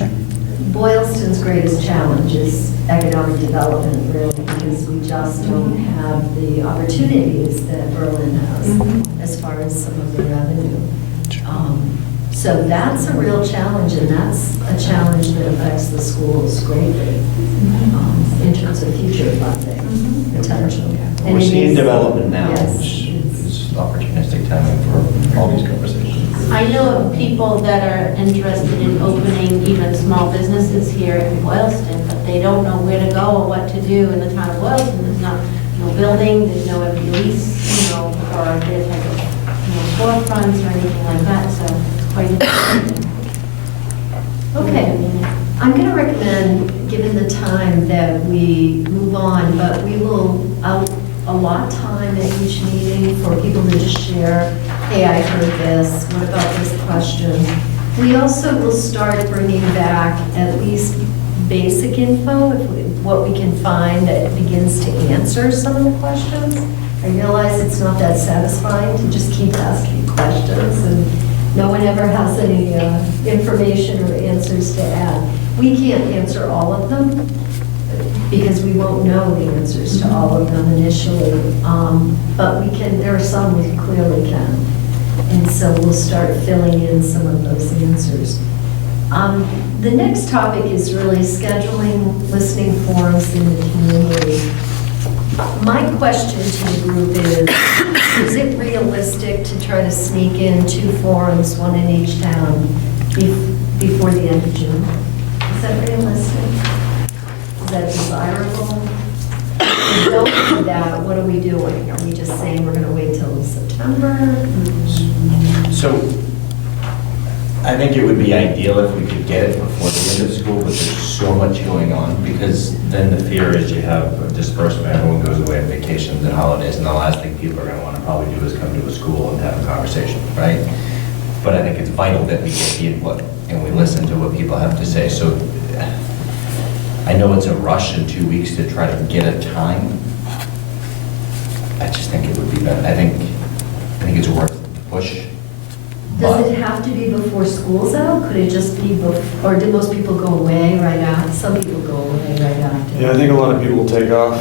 Boylston's greatest challenge is economic development, really, because we just don't have the opportunities that Berlin has as far as some of the revenue. So that's a real challenge, and that's a challenge that affects the schools greatly in terms of future funding potential. We're seeing development now, Yes. which is opportunistic timing for all these conversations. I know of people that are interested in opening even small businesses here in Boylston, but they don't know where to go or what to do in the town of Boylston. There's no building, there's no empty lease, or there's like storefronts or anything like that, so it's quite interesting. Okay, I'm going to recommend, given the time, that we move on, but we will allot time at each meeting for people to just share, hey, I heard this, what about this question? We also will start bringing back at least basic info, what we can find that begins to answer some of the questions. I realize it's not that satisfying to just keep asking questions, and no one ever has any information or answers to add. We can't answer all of them, because we won't know the answers to all of them initially. But we can, there are some we clearly can. And so we'll start filling in some of those answers. The next topic is really scheduling listening forums in the community. My question to the group is it realistic to try to sneak in 2 forums, one in each town, before the end of June? Is that realistic? Is that desirable? If we don't do that, what are we doing? Are we just saying we're going to wait till September? So I think it would be ideal if we could get it before the end of school, but there's so much going on, because then the fear is you have a disbursement, everyone goes away on vacations and holidays, and the last thing people are going to want to probably do is come to a school and have a conversation, right? But I think it's vital that we get the input and we listen to what people have to say. So I know it's a rush in 2 weeks to try to get a time. I just think it would be better. I think it's worth the push. Does it have to be before school's out? Could it just be before, or do most people go away right after? Some people go away right after. Yeah, I think a lot of people will take off.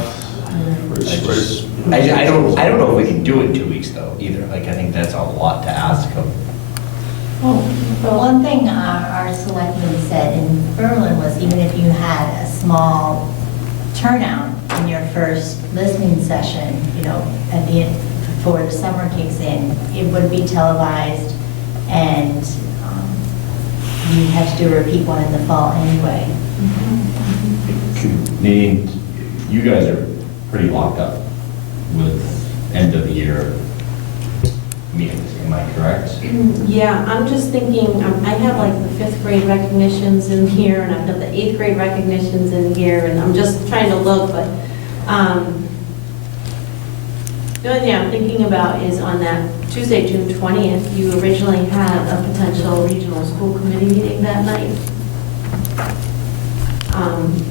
I don't know if we can do it in 2 weeks though, either. Like, I think that's a lot to ask of. Well, one thing our selectman said in Berlin was even if you had a small turnout in your first listening session, at the end, before the summer kicks in, it would be televised, and you have to do a repeat one in the fall anyway. Nadine, you guys are pretty locked up with end of the year meetings, am I correct? Yeah, I'm just thinking, I have like the 5th grade recognitions in here, and I've got the 8th grade recognitions in here, and I'm just trying to look, but the only thing I'm thinking about is on that Tuesday, June 20th, you originally had a potential regional school committee meeting that night.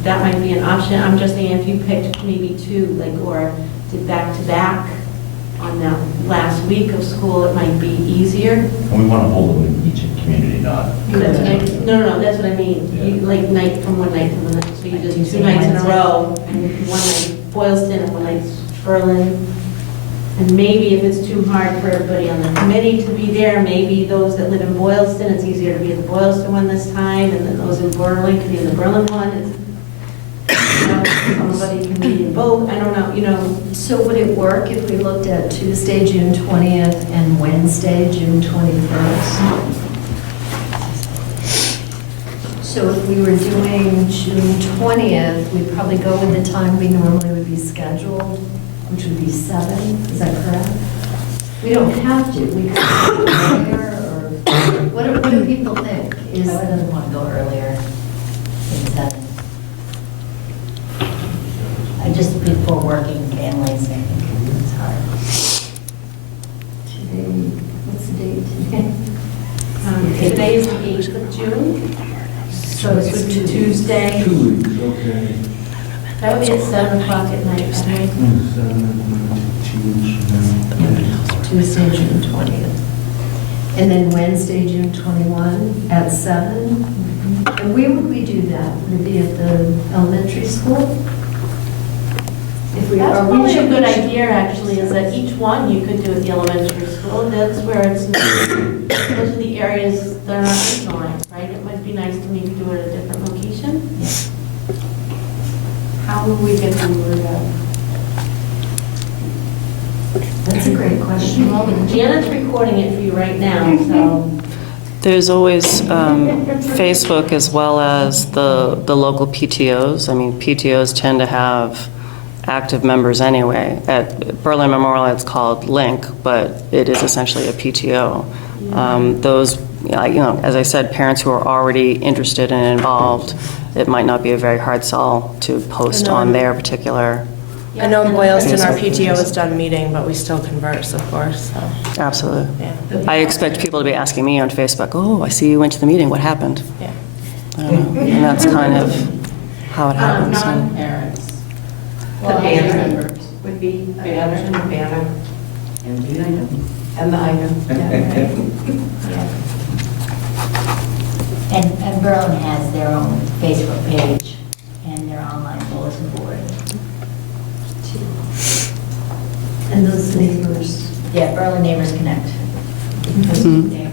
That might be an option. I'm just thinking if you picked maybe 2, or did back-to-back on that last week of school, it might be easier. And we want to hold them in each community, not. That's what no, that's what I mean. Yeah. You, like night from one night to the next. So you just 2 nights in a row, and one night Boylston and one night Berlin. And maybe if it's too hard for everybody on the committee to be there, maybe those that live in Boylston, it's easier to be at the Boylston one this time, and then those in Berlin could be in the Berlin one. Somebody can be in both. I don't know, So would it work if we looked at Tuesday, June 20th and Wednesday, June 21st? So if we were doing June 20th, we'd probably go with the time we normally would be scheduled, which would be 7, is that correct? We don't have to, we could go earlier, or what do people think? I wouldn't want to go earlier than 7. Just before working families, I think it's hard. Today, what's the date today? Today is the 8th of June, so it would be Tuesday. 2 weeks, okay. That would be at 7 o'clock at night, right? 7, 2 weeks from now. Tuesday, June 20th. And then Wednesday, June 21 at 7. And where would we do that? Would it be at the elementary school? If we That's are probably a reaching- good idea, actually, is that each one you could do at the elementary school. That's where it's, those are the areas that are not regionalized, right? It might be nice to maybe do it at a different location. How will we get the word out? That's a great question. Janet's recording it for you right now, so. There's always Facebook as well as the local PTOs. I mean, PTOs tend to have active members anyway. At Berlin Memorial, it's called Link, but it is essentially a PTO. Those, as I said, parents who are already interested and involved, it might not be a very hard sell to post on their particular. I know in Boylston, our PTO is done meeting, but we still converse, of course, so. Absolutely. Yeah. I expect people to be asking me on Facebook, oh, I see you went to the meeting, what happened? Yeah. I don't know. And that's kind of how it happens. Non-parents. The Well, banner members would be banner and the banner. And the item. And the item. And Berlin has their own Facebook page and their online bulletin board. And those neighbors. Yeah, Berlin Neighbors Connect. Mhm. There.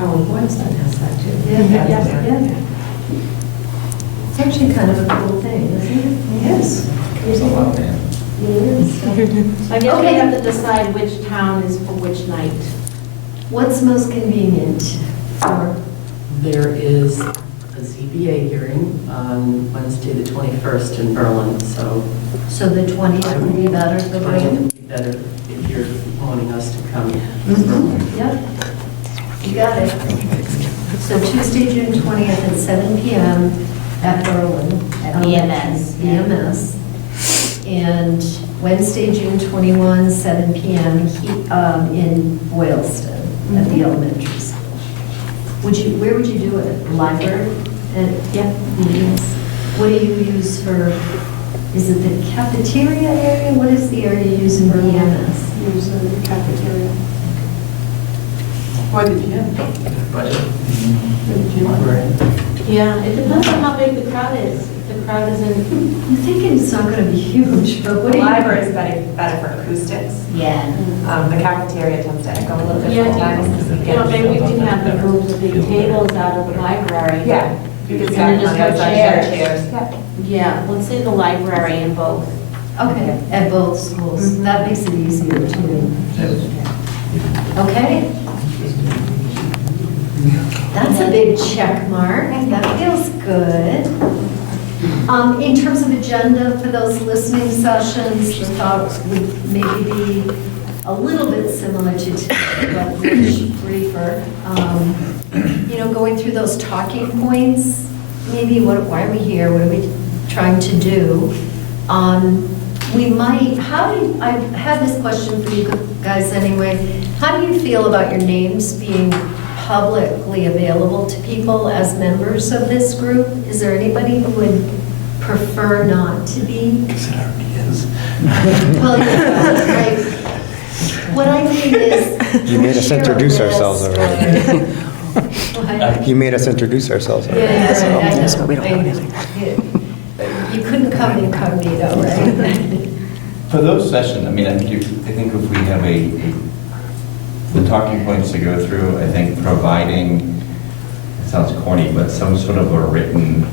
Oh, Boylston has that too. Yeah. It's actually kind of a cool thing, isn't it? Yes. There's a lot, man. It is. So I guess we have to decide which town is for which night. What's most convenient for, There is a ZBA hearing on Wednesday, the 21st in Berlin, so so the 20th would be better for it Brian? would be better if you're wanting us to come. Yep, you got it. So Tuesday, June 20th at 7 PM at Berlin. At BMS. BMS. And Wednesday, June 21, 7 PM in Boylston at the elementary school. Where would you do it? The library? Yeah. What do you use for, is it the cafeteria area? What is the area you use in BMS? Use the cafeteria. Or the gym. Budget. Yeah, it depends on how big the crowd is. If the crowd isn't, I'm thinking it's not going to be huge, but what The do you? library is better for acoustics. Yeah. The cafeteria tends to echo a little bit yeah, sometimes. because you get maybe we people. can have them move the big tables out of the library. Yeah. You could And stand then on just the put outside, share chairs. chairs. Yeah. Yeah, let's say the library in both. Okay, at both schools. That makes it easier too. Okay. That's a big check mark. That feels good. In terms of agenda for those listening sessions, the thought would maybe be a little bit similar to today, but much briefer. Going through those talking points, maybe why are we here? What are we trying to do? I've had this question for you guys anyway. How do you feel about your names being publicly available to people as members of this group? Is there anybody who would prefer not to be? Because it already is. Well, yeah, right. What I mean is. You made us share a introduce list ourselves or- already. What? You made us introduce ourselves already. Yeah, That's what we don't want You couldn't come incognito, right? For those sessions, I think if we have the talking points to go through, I think providing, it sounds corny, but some sort of a written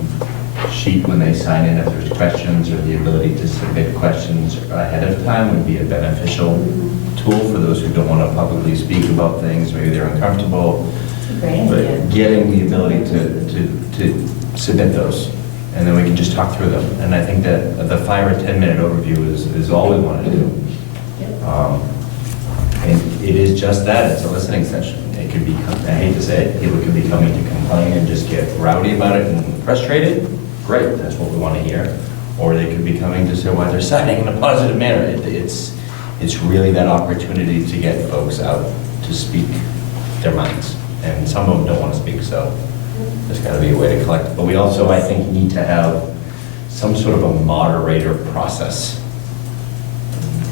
sheet when they sign in if there's questions, or the ability to submit questions ahead of time would be a beneficial tool for those who don't want to publicly speak about things, maybe they're uncomfortable. But getting the ability to submit those, and then we can just talk through them. And I think that the 5 or 10 minute overview is all we want to do. And it is just that, it's a listening session. It could be, I hate to say it, people could be coming to complain and just get rowdy about it and frustrated. Great, that's what we want to hear. Or they could be coming to say why they're signing in a positive manner. It's really that opportunity to get folks out to speak their minds. And some of them don't want to speak, so there's got to be a way to collect. But we also, I think, need to have some sort of a moderator process,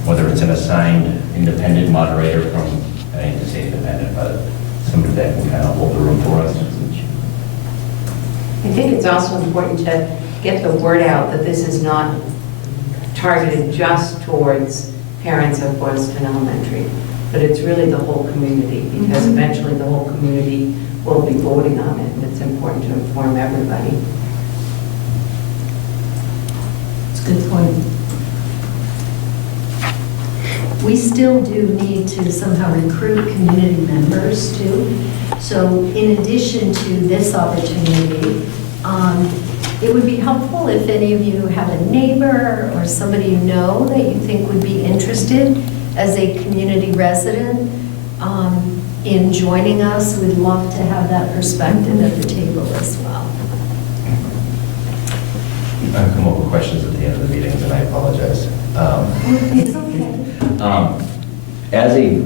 whether it's an assigned independent moderator from, I hate to say independent, but somebody that can kind of hold the room for us. I think it's also important to get the word out that this is not targeted just towards parents of Boylston Elementary, but it's really the whole community, because eventually the whole community will be voting on it, and it's important to inform everybody. It's a good point. We still do need to somehow recruit community members too. So in addition to this opportunity, it would be helpful if any of you have a neighbor or somebody you know that you think would be interested as a community resident in joining us. We'd love to have that perspective at the table as well. I've come up with questions at the end of the meetings, and I apologize. It's okay. As a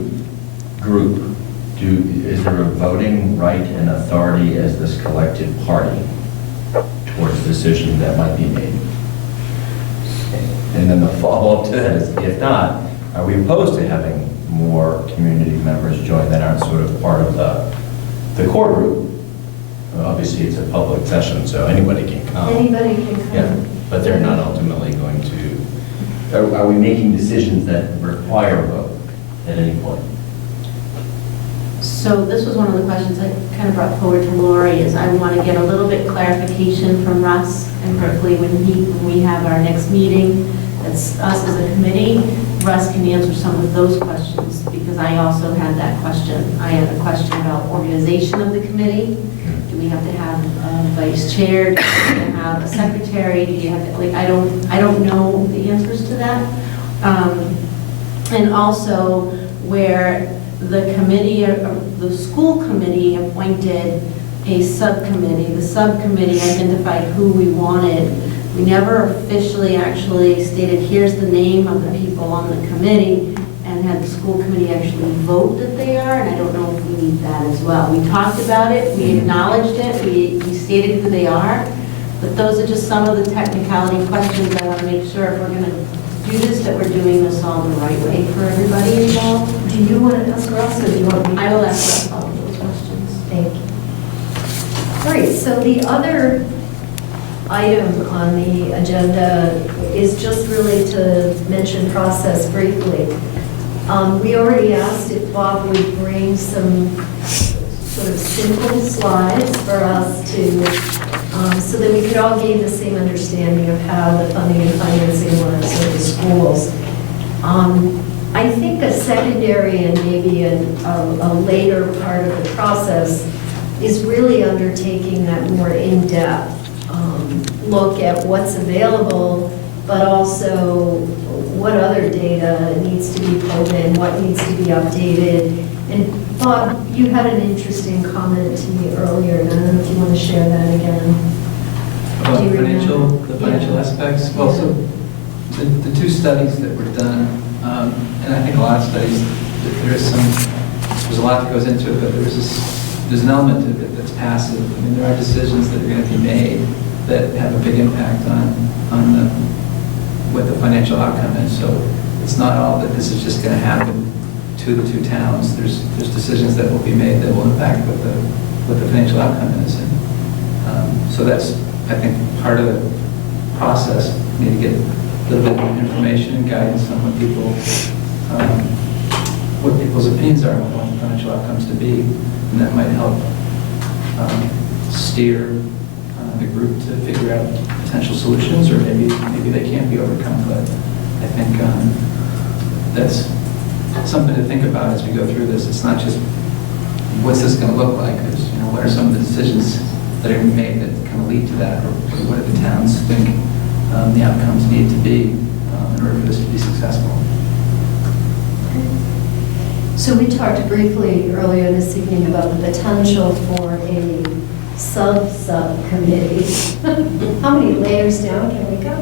group, is there a voting right and authority as this collective party towards decisions that might be made? And then the follow-up to that is, if not, are we opposed to having more community members join that aren't sort of part of the core group? Well, obviously, it's a public session, so anybody can come. Anybody can come. Yeah, but they're not ultimately going to, are we making decisions that require a vote at any point? So this was one of the questions I kind of brought forward to Lori, is I want to get a little bit clarification from Russ, and hopefully when we have our next meeting, that's us as a committee, Russ can answer some of those questions, because I also had that question. I had a question about organization of the committee. Do we have to have a vice chair? Do we have to have a secretary? Do you have to, like, I don't know the answers to that. And also where the committee, the school committee appointed a subcommittee. The subcommittee identified who we wanted. We never officially actually stated, here's the name of the people on the committee, and had the school committee actually vote that they are, and I don't know if we need that as well. We talked about it, we acknowledged it, we stated who they are, but those are just some of the technicality questions I want to make sure if we're going to do this, that we're doing this all the right way for everybody involved. Do you want to ask Russ, or do you want me? I will ask Russ all of those questions. Thank you. All right, so the other item on the agenda is just really to mention process briefly. We already asked if Bob would bring some sort of simple slides for us to, so that we could all gain the same understanding of how the funding and financing works of the schools. I think a secondary and maybe a later part of the process is really undertaking that more in-depth look at what's available, but also what other data needs to be pulled in, what needs to be updated. And Bob, you had an interesting comment to me earlier, and I don't know if you want to share that again. About Do you the financial aspects? Well, so the two studies that were done, and I think a lot of studies, there's a lot that goes into it, but there's an element of it that's passive. I mean, there are decisions that are going to be made that have a big impact on what the financial outcome is. So it's not all that this is just going to happen to the two towns. There's decisions that will be made that will impact what the financial outcome is. And so that's, I think, part of the process. We need to get a little bit of information and guidance on what people's opinions are on what the financial outcomes to be, and that might help steer the group to figure out potential solutions, or maybe they can't be overcome. But I think that's something to think about as we go through this. It's not just what's this going to look like. It's, what are some of the decisions that are made that kind of lead to that, or what do the towns think the outcomes need to be in order for this to be successful. So we talked briefly earlier this evening about the potential for a subcommittee. How many layers down can we go?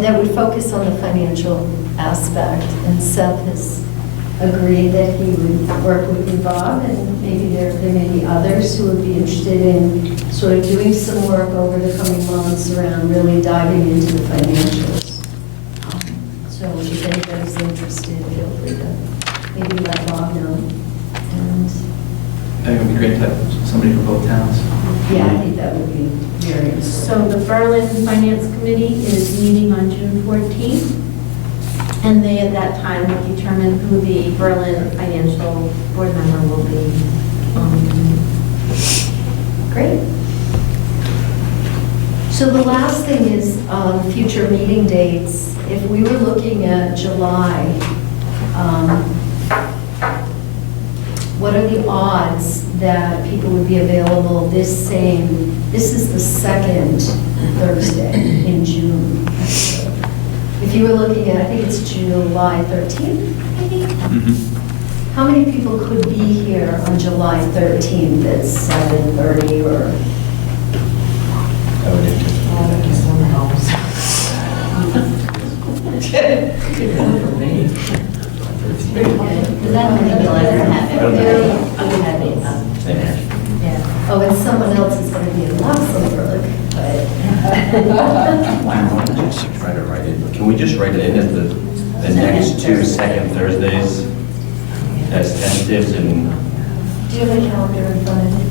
That would focus on the financial aspect. And Seth has agreed that he would work with you, Bob, and maybe there may be others who would be interested in sort of doing some work over the coming months around really diving into the financials. So if anybody's interested, feel free to maybe let Bob know. And I think it would be great to have somebody from both towns. yeah, I think that would be very interesting. So the Berlin Finance Committee is meeting on June 14th, and they at that time will determine who the Berlin Financial Board member will be. Great. So the last thing is future meeting dates. If we were looking at July, what are the odds that people would be available this is the second Thursday in June. If you were looking at, I think it's July 13th, maybe? How many people could be here on July 13th at 7:30 or? I would Is that when you'll ever have it? Yeah. Oh, and someone else is going to be in Luxembourg, but. Why don't we just try to write it? Can we just write it in as the next two second Thursdays as tentatives and? Do you have a calendar in front of you?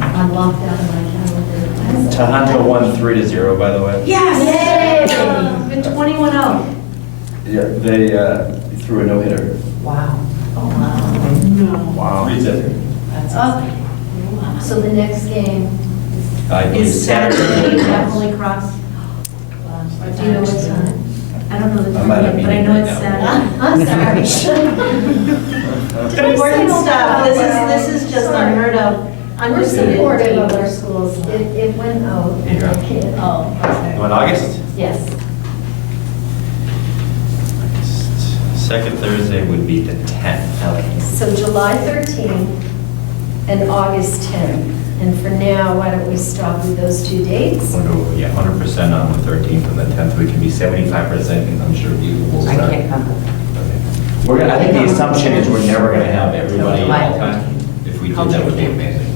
I'm locked out of my calendar. Tohoto won 3-0, by the way. Yes! Yay! With 21-0. Yeah, they threw a no-hitter. Wow. Oh, wow. Wow. 3-0. Okay. So the next game I believe Is Saturday at Holy Cross? do you know what time? I don't know the I'm at a time, but I meeting know right it's now. Saturday. I'm sorry. Important stuff. This is just unheard of. We're supportive of our schools. It went out. Yeah. Okay. Oh, okay. In August? Yes. Second Thursday would be the 10th. Okay, so July 13th and August 10th. And for now, why don't we stop with those two dates? Yeah, 100% on the 13th and the 10th. We can be 75%, and I'm sure people will start. I can't come. Okay. I think the assumption is we're never going to have everybody all the time. If we did, that would be amazing.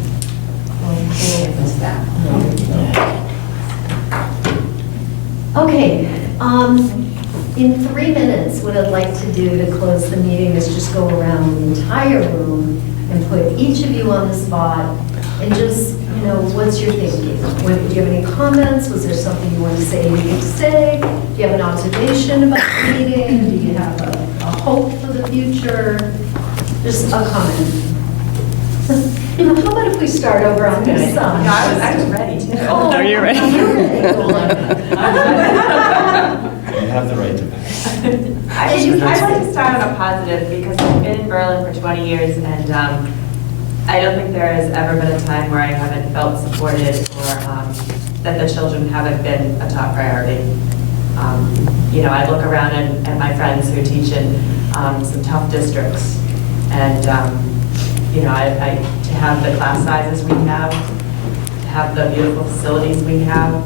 Okay, in 3 minutes, what I'd like to do to close the meeting is just go around the entire room and put each of you on the spot and just, what's your thinking? Do you have any comments? Was there something you want to say you need to say? Do you have an observation about the meeting? Do you have a hope for the future? Just a comment. How about if we start over on this side? No, I was ready to. Oh, Are you ready? you're ready. You have the right to. I'd like to start on a positive because I've been in Berlin for 20 years and I don't think there has ever been a time where I haven't felt supported or that the children haven't been a top priority. You know, I look around at my friends who teach in some tough districts and, you know, to have the class sizes we have the beautiful facilities we have,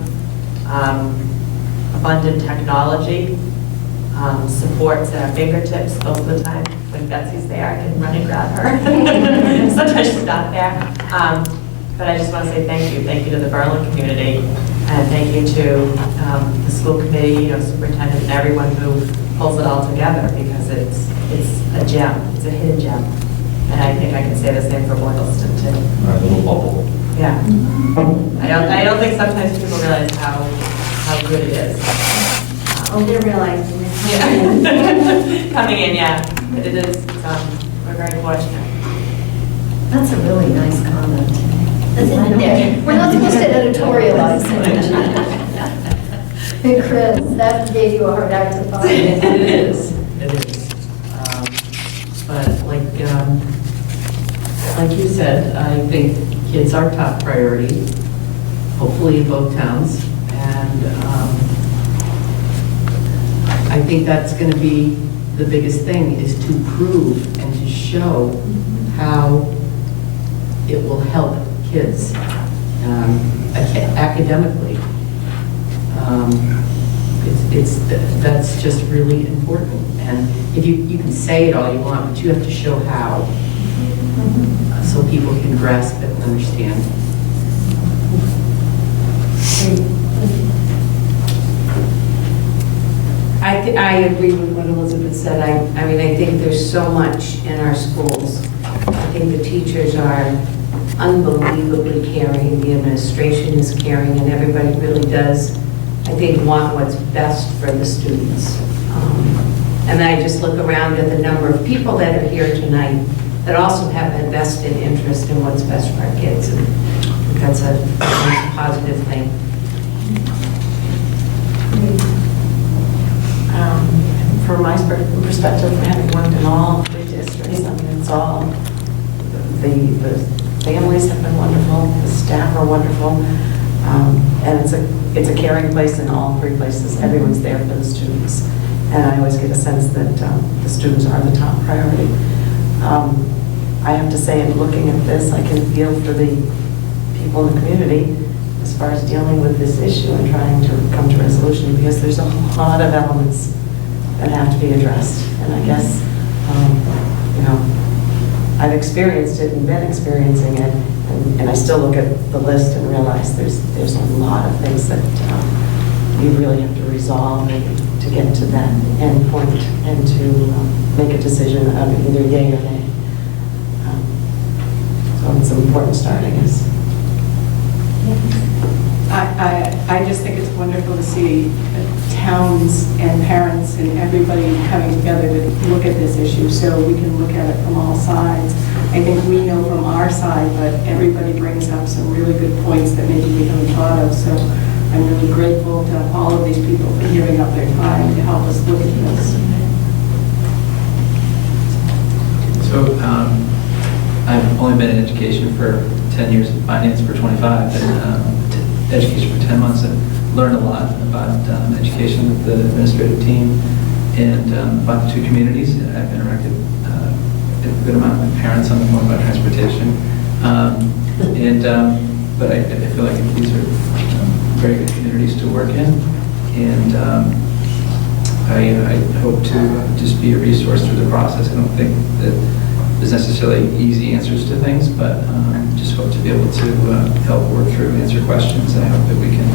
abundant technology, supports at our fingertips most of the time. When Betsy's there, I can run and grab her. Sometimes she's not there. But I just want to say thank you. Thank you to the Berlin community. And thank you to the school committee, you know, superintendent, and everyone who pulls it all together because it's a gem. It's a hidden gem. And I think I can say the same for Boylston too. Our little bubble. Yeah. I don't think sometimes people realize how good it is. Oh, they're realizing it. Yeah. Coming in, yeah. But it is, we're very fortunate. That's a really nice comment. That's in there. We're not supposed to editorialize it. Hey, Chris, that gave you a hard act to follow. It is. But like you said, I think kids are top priority, hopefully in both towns. And I think that's going to be the biggest thing, is to prove and to show how it will help kids academically. That's just really important. And if you can say it all you want, but you have to show how, so people can grasp it and understand. I agree with what Elizabeth said. I mean, I think there's so much in our schools. I think the teachers are unbelievably caring, the administration is caring, and everybody really does, I think, want what's best for the students. And I just look around at the number of people that are here tonight that also have a vested interest in what's best for our kids, and I think that's a positive thing. From my perspective, having worked in all three districts, I mean, it's all, the families have been wonderful, the staff are wonderful, and it's a caring place in all three places. Everyone's there for the students, and I always get a sense that the students are the top priority. I have to say, in looking at this, I can feel for the people in the community as far as dealing with this issue and trying to come to a resolution, because there's a lot of elements that have to be addressed. And I guess, you know, I've experienced it and been experiencing it, and I still look at the list and realize there's a lot of things that you really have to resolve to get to that end point and to make a decision of either yay or nay. So it's an important start, I guess. I just think it's wonderful to see towns and parents and everybody coming together to look at this issue so we can look at it from all sides. I think we know from our side, but everybody brings up some really good points that maybe we haven't thought of. So I'm really grateful to all of these people for giving up their time to help us look at this. So I've only been in education for 10 years, and finance for 25, and education for 10 months, and learned a lot about education with the administrative team and about the two communities. I've interacted a good amount with parents on the phone about transportation. But I feel like these are very good communities to work in, and I hope to just be a resource through the process. I don't think that there's necessarily easy answers to things, but just hope to be able to help work through, answer questions. I hope that we can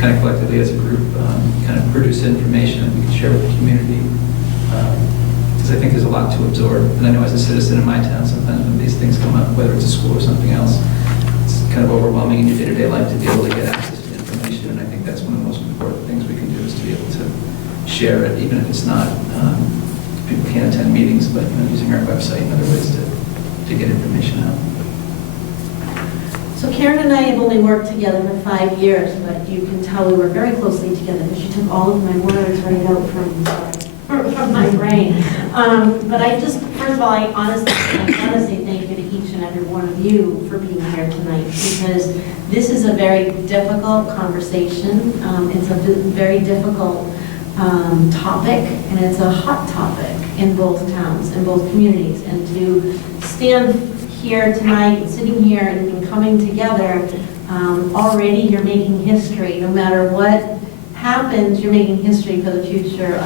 kind of collectively as a group kind of produce information that we can share with the community. Because I think there's a lot to absorb. And I know as a citizen in my town, sometimes when these things come up, whether it's a school or something else, it's kind of overwhelming in your day-to-day life to be able to get access to information. And I think that's one of the most important things we can do, is to be able to share it, even if it's not, people can't attend meetings, but using our website and other ways to get information out. Karen and I have only worked together for 5 years, but you can tell we work very closely together because she took all of my words right out from my brain. But I just, first of all, I honestly want to say thank you to each and every one of you for being here tonight, because this is a very difficult conversation. It's a very difficult topic, and it's a hot topic in both towns, in both communities. And to stand here tonight, sitting here and coming together, already you're making history. No matter what happens, you're making history for the future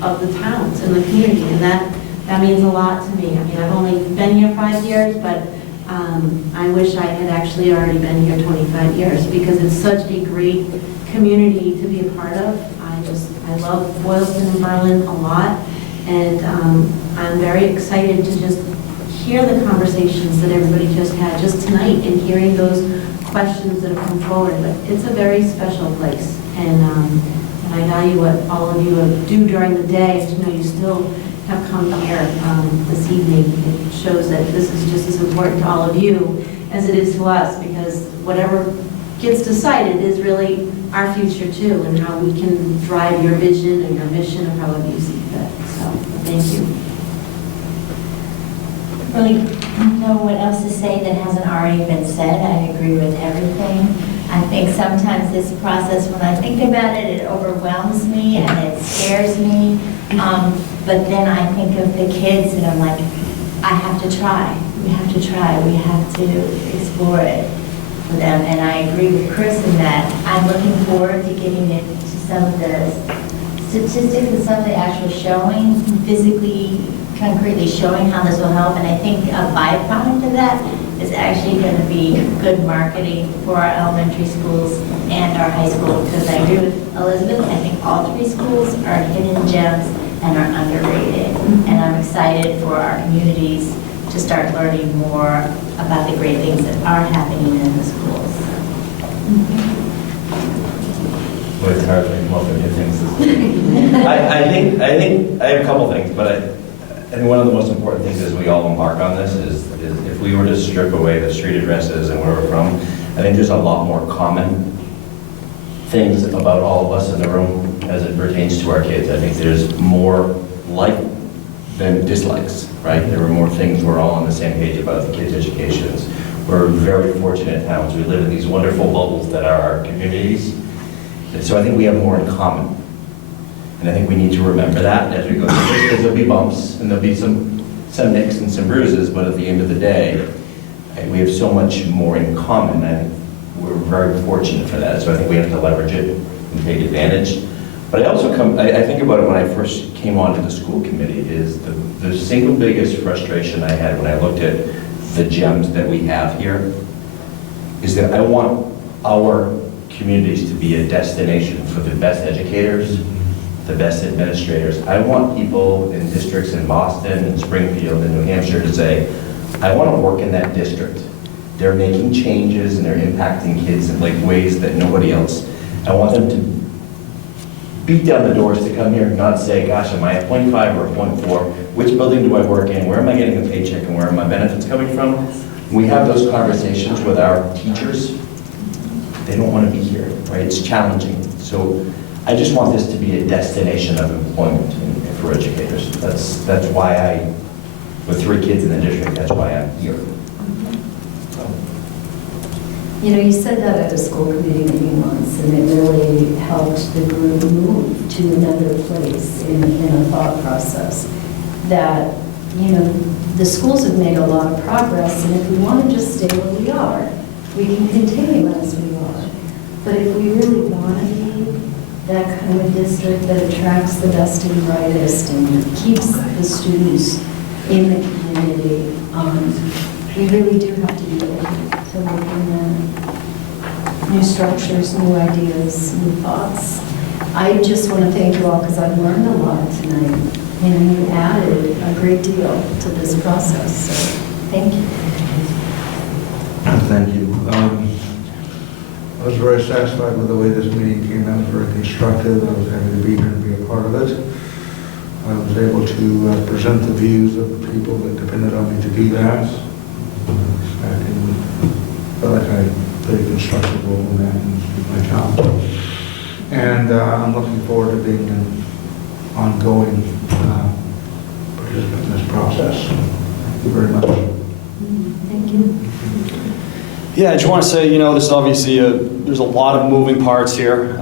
of the towns and the community, and that means a lot to me. I mean, I've only been here 5 years, but I wish I had actually already been here 25 years, because it's such a great community to be a part of. I love Boylston and Berlin a lot, and I'm very excited to just hear the conversations that everybody just had just tonight and hearing those questions that have come forward. But it's a very special place, and I value what all of you do during the day. To know you still have come here this evening, it shows that this is just as important to all of you as it is to us, because whatever gets decided is really our future too, and how we can drive your vision and your mission of however you see fit. So thank you. Really don't know what else to say that hasn't already been said. I agree with everything. I think sometimes this process, when I think about it, it overwhelms me and it scares me. But then I think of the kids and I'm like, I have to try. We have to try. We have to explore it for them. And I agree with Chris in that I'm looking forward to getting it to some of the statistics and some of the actual showing, physically, concretely showing how this will help. And I think a byproduct of that is actually going to be good marketing for our elementary schools and our high school, because I agree with Elizabeth. I think all 3 schools are hidden gems and are underrated. And I'm excited for our communities to start learning more about the great things that are happening in the schools. Well, it's hard to come up with new things. I think I have a couple things, but I think one of the most important things as we all embark on this is if we were to strip away the street addresses and where we're from, I think there's a lot more common things about all of us in the room as it pertains to our kids. I think there's more like than dislikes, right? There are more things we're all on the same page about the kids' educations. We're very fortunate towns. We live in these wonderful bubbles that are our communities. And so I think we have more in common. And I think we need to remember that as we go through this, because there'll be bumps and there'll be some nicks and some bruises, but at the end of the day, we have so much more in common, and we're very fortunate for that. So I think we have to leverage it and take advantage. But I think about it when I first came onto the school committee is the single biggest frustration I had when I looked at the gems that we have here is that I want our communities to be a destination for the best educators, the best administrators. I want people in districts in Boston and Springfield and New Hampshire to say, I want to work in that district. They're making changes and they're impacting kids in like ways that nobody else. I want them to beat down the doors to come here and not say, gosh, am I a 0.5 or a 0.4? Which building do I work in? Where am I getting the paycheck and where are my benefits coming from? We have those conversations with our teachers. They don't want to be here, right? It's challenging. So I just want this to be a destination of employment for educators. That's why with 3 kids in the district, that's why I'm here. You know, you said that at a school committee meeting once, and it really helped the group move to another place in a thought process. That, you know, the schools have made a lot of progress, and if we want to just stay where we are, we can continue as we are. But if we really want to be that kind of district that attracts the best and brightest and keeps the students in the community, we really do have to be open to looking at new structures, new ideas, new thoughts. I just want to thank you all because I've learned a lot tonight. And you added a great deal to this process, so thank you. Thank you. I was very satisfied with the way this meeting came out. It was very constructive. I was happy to be here and be a part of it. I was able to present the views of the people that depended on me to do that. I felt like I pretty constructive role in that in my job. And I'm looking forward to being an ongoing participant in this process. Thank you very much. Thank you. Yeah, I just want to say, this is obviously there's a lot of moving parts here.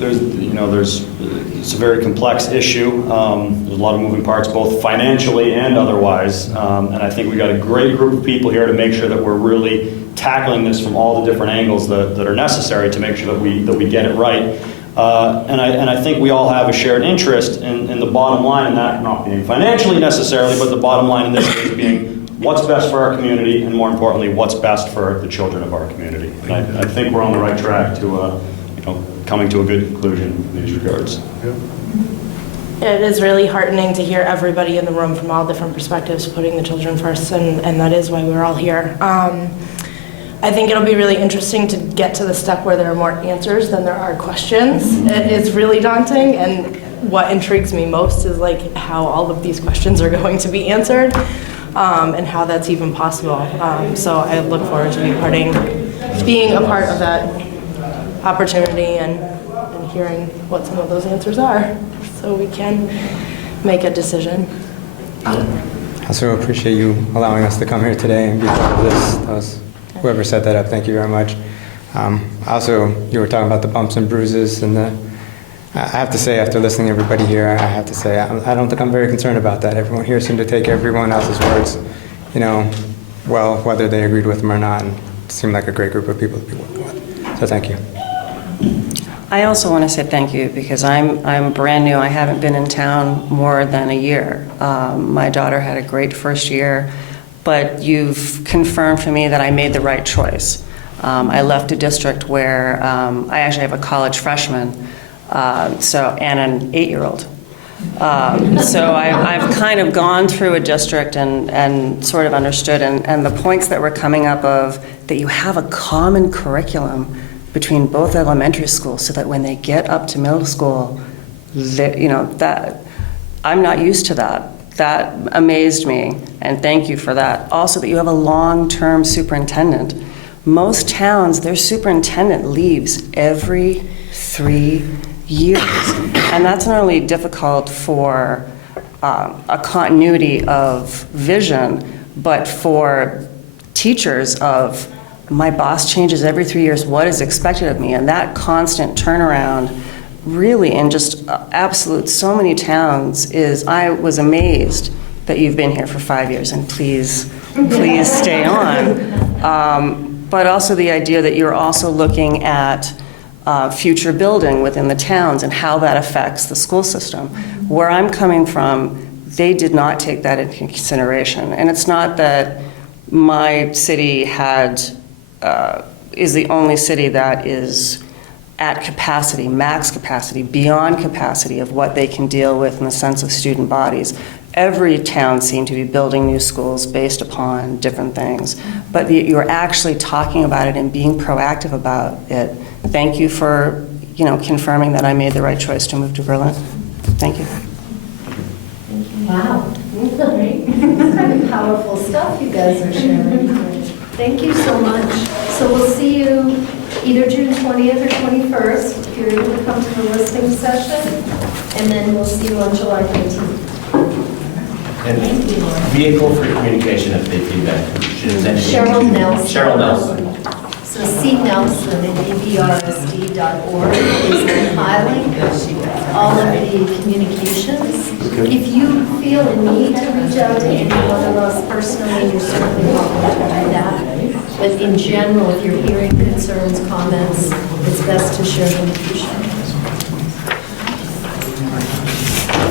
It's a very complex issue. There's a lot of moving parts, both financially and otherwise. And I think we got a great group of people here to make sure that we're really tackling this from all the different angles that are necessary to make sure that we get it right. And I think we all have a shared interest in the bottom line, and that not being financially necessarily, but the bottom line in this case being what's best for our community, and more importantly, what's best for the children of our community. And I think we're on the right track to coming to a good conclusion in these regards. It is really heartening to hear everybody in the room from all different perspectives putting the children first, and that is why we're all here. I think it'll be really interesting to get to the step where there are more answers than there are questions. It is really daunting, and what intrigues me most is like how all of these questions are going to be answered, and how that's even possible. So I look forward to being a part of that opportunity and hearing what some of those answers are, so we can make a decision. I also appreciate you allowing us to come here today and be part of this. That was, whoever set that up, thank you very much. Also, you were talking about the bumps and bruises, and I have to say, after listening to everybody here, I have to say, I don't think I'm very concerned about that. Everyone here seemed to take everyone else's words, well, whether they agreed with them or not, and it seemed like a great group of people to be working with. So thank you. I also want to say thank you because I'm brand new. I haven't been in town more than a year. My daughter had a great first year, but you've confirmed for me that I made the right choice. I left a district where I actually have a college freshman, and an 8-year-old. So I've kind of gone through a district and sort of understood, and the points that were coming up of that you have a common curriculum between both elementary schools so that when they get up to middle school, that I'm not used to that. That amazed me, and thank you for that. Also, that you have a long-term superintendent. Most towns, their superintendent leaves every 3 years, and that's not only difficult for a continuity of vision, but for teachers of my boss changes every 3 years, what is expected of me? And that constant turnaround really in just absolute so many towns I was amazed that you've been here for 5 years, and please stay on. But also the idea that you're also looking at future building within the towns and how that affects the school system. Where I'm coming from, they did not take that into consideration. And it's not that my city is the only city that is at capacity, max capacity, beyond capacity of what they can deal with in the sense of student bodies. Every town seemed to be building new schools based upon different things. But you're actually talking about it and being proactive about it. Thank you for, confirming that I made the right choice to move to Berlin. Thank you. Wow. It's kind of powerful stuff you guys are sharing. Thank you so much. So we'll see you either June 20th or 21st, if you're able to come to the listening session, and then we'll see you on July 19th. And vehicle for communication if they feedback. Cheryl Nelson. Cheryl Nelson. So C. Nelson at abrsd.org is compiling all of the communications. If you feel a need to reach out to any one of us personally, you're certainly welcome to do that. But in general, if you're hearing concerns, comments, it's best to share them with you.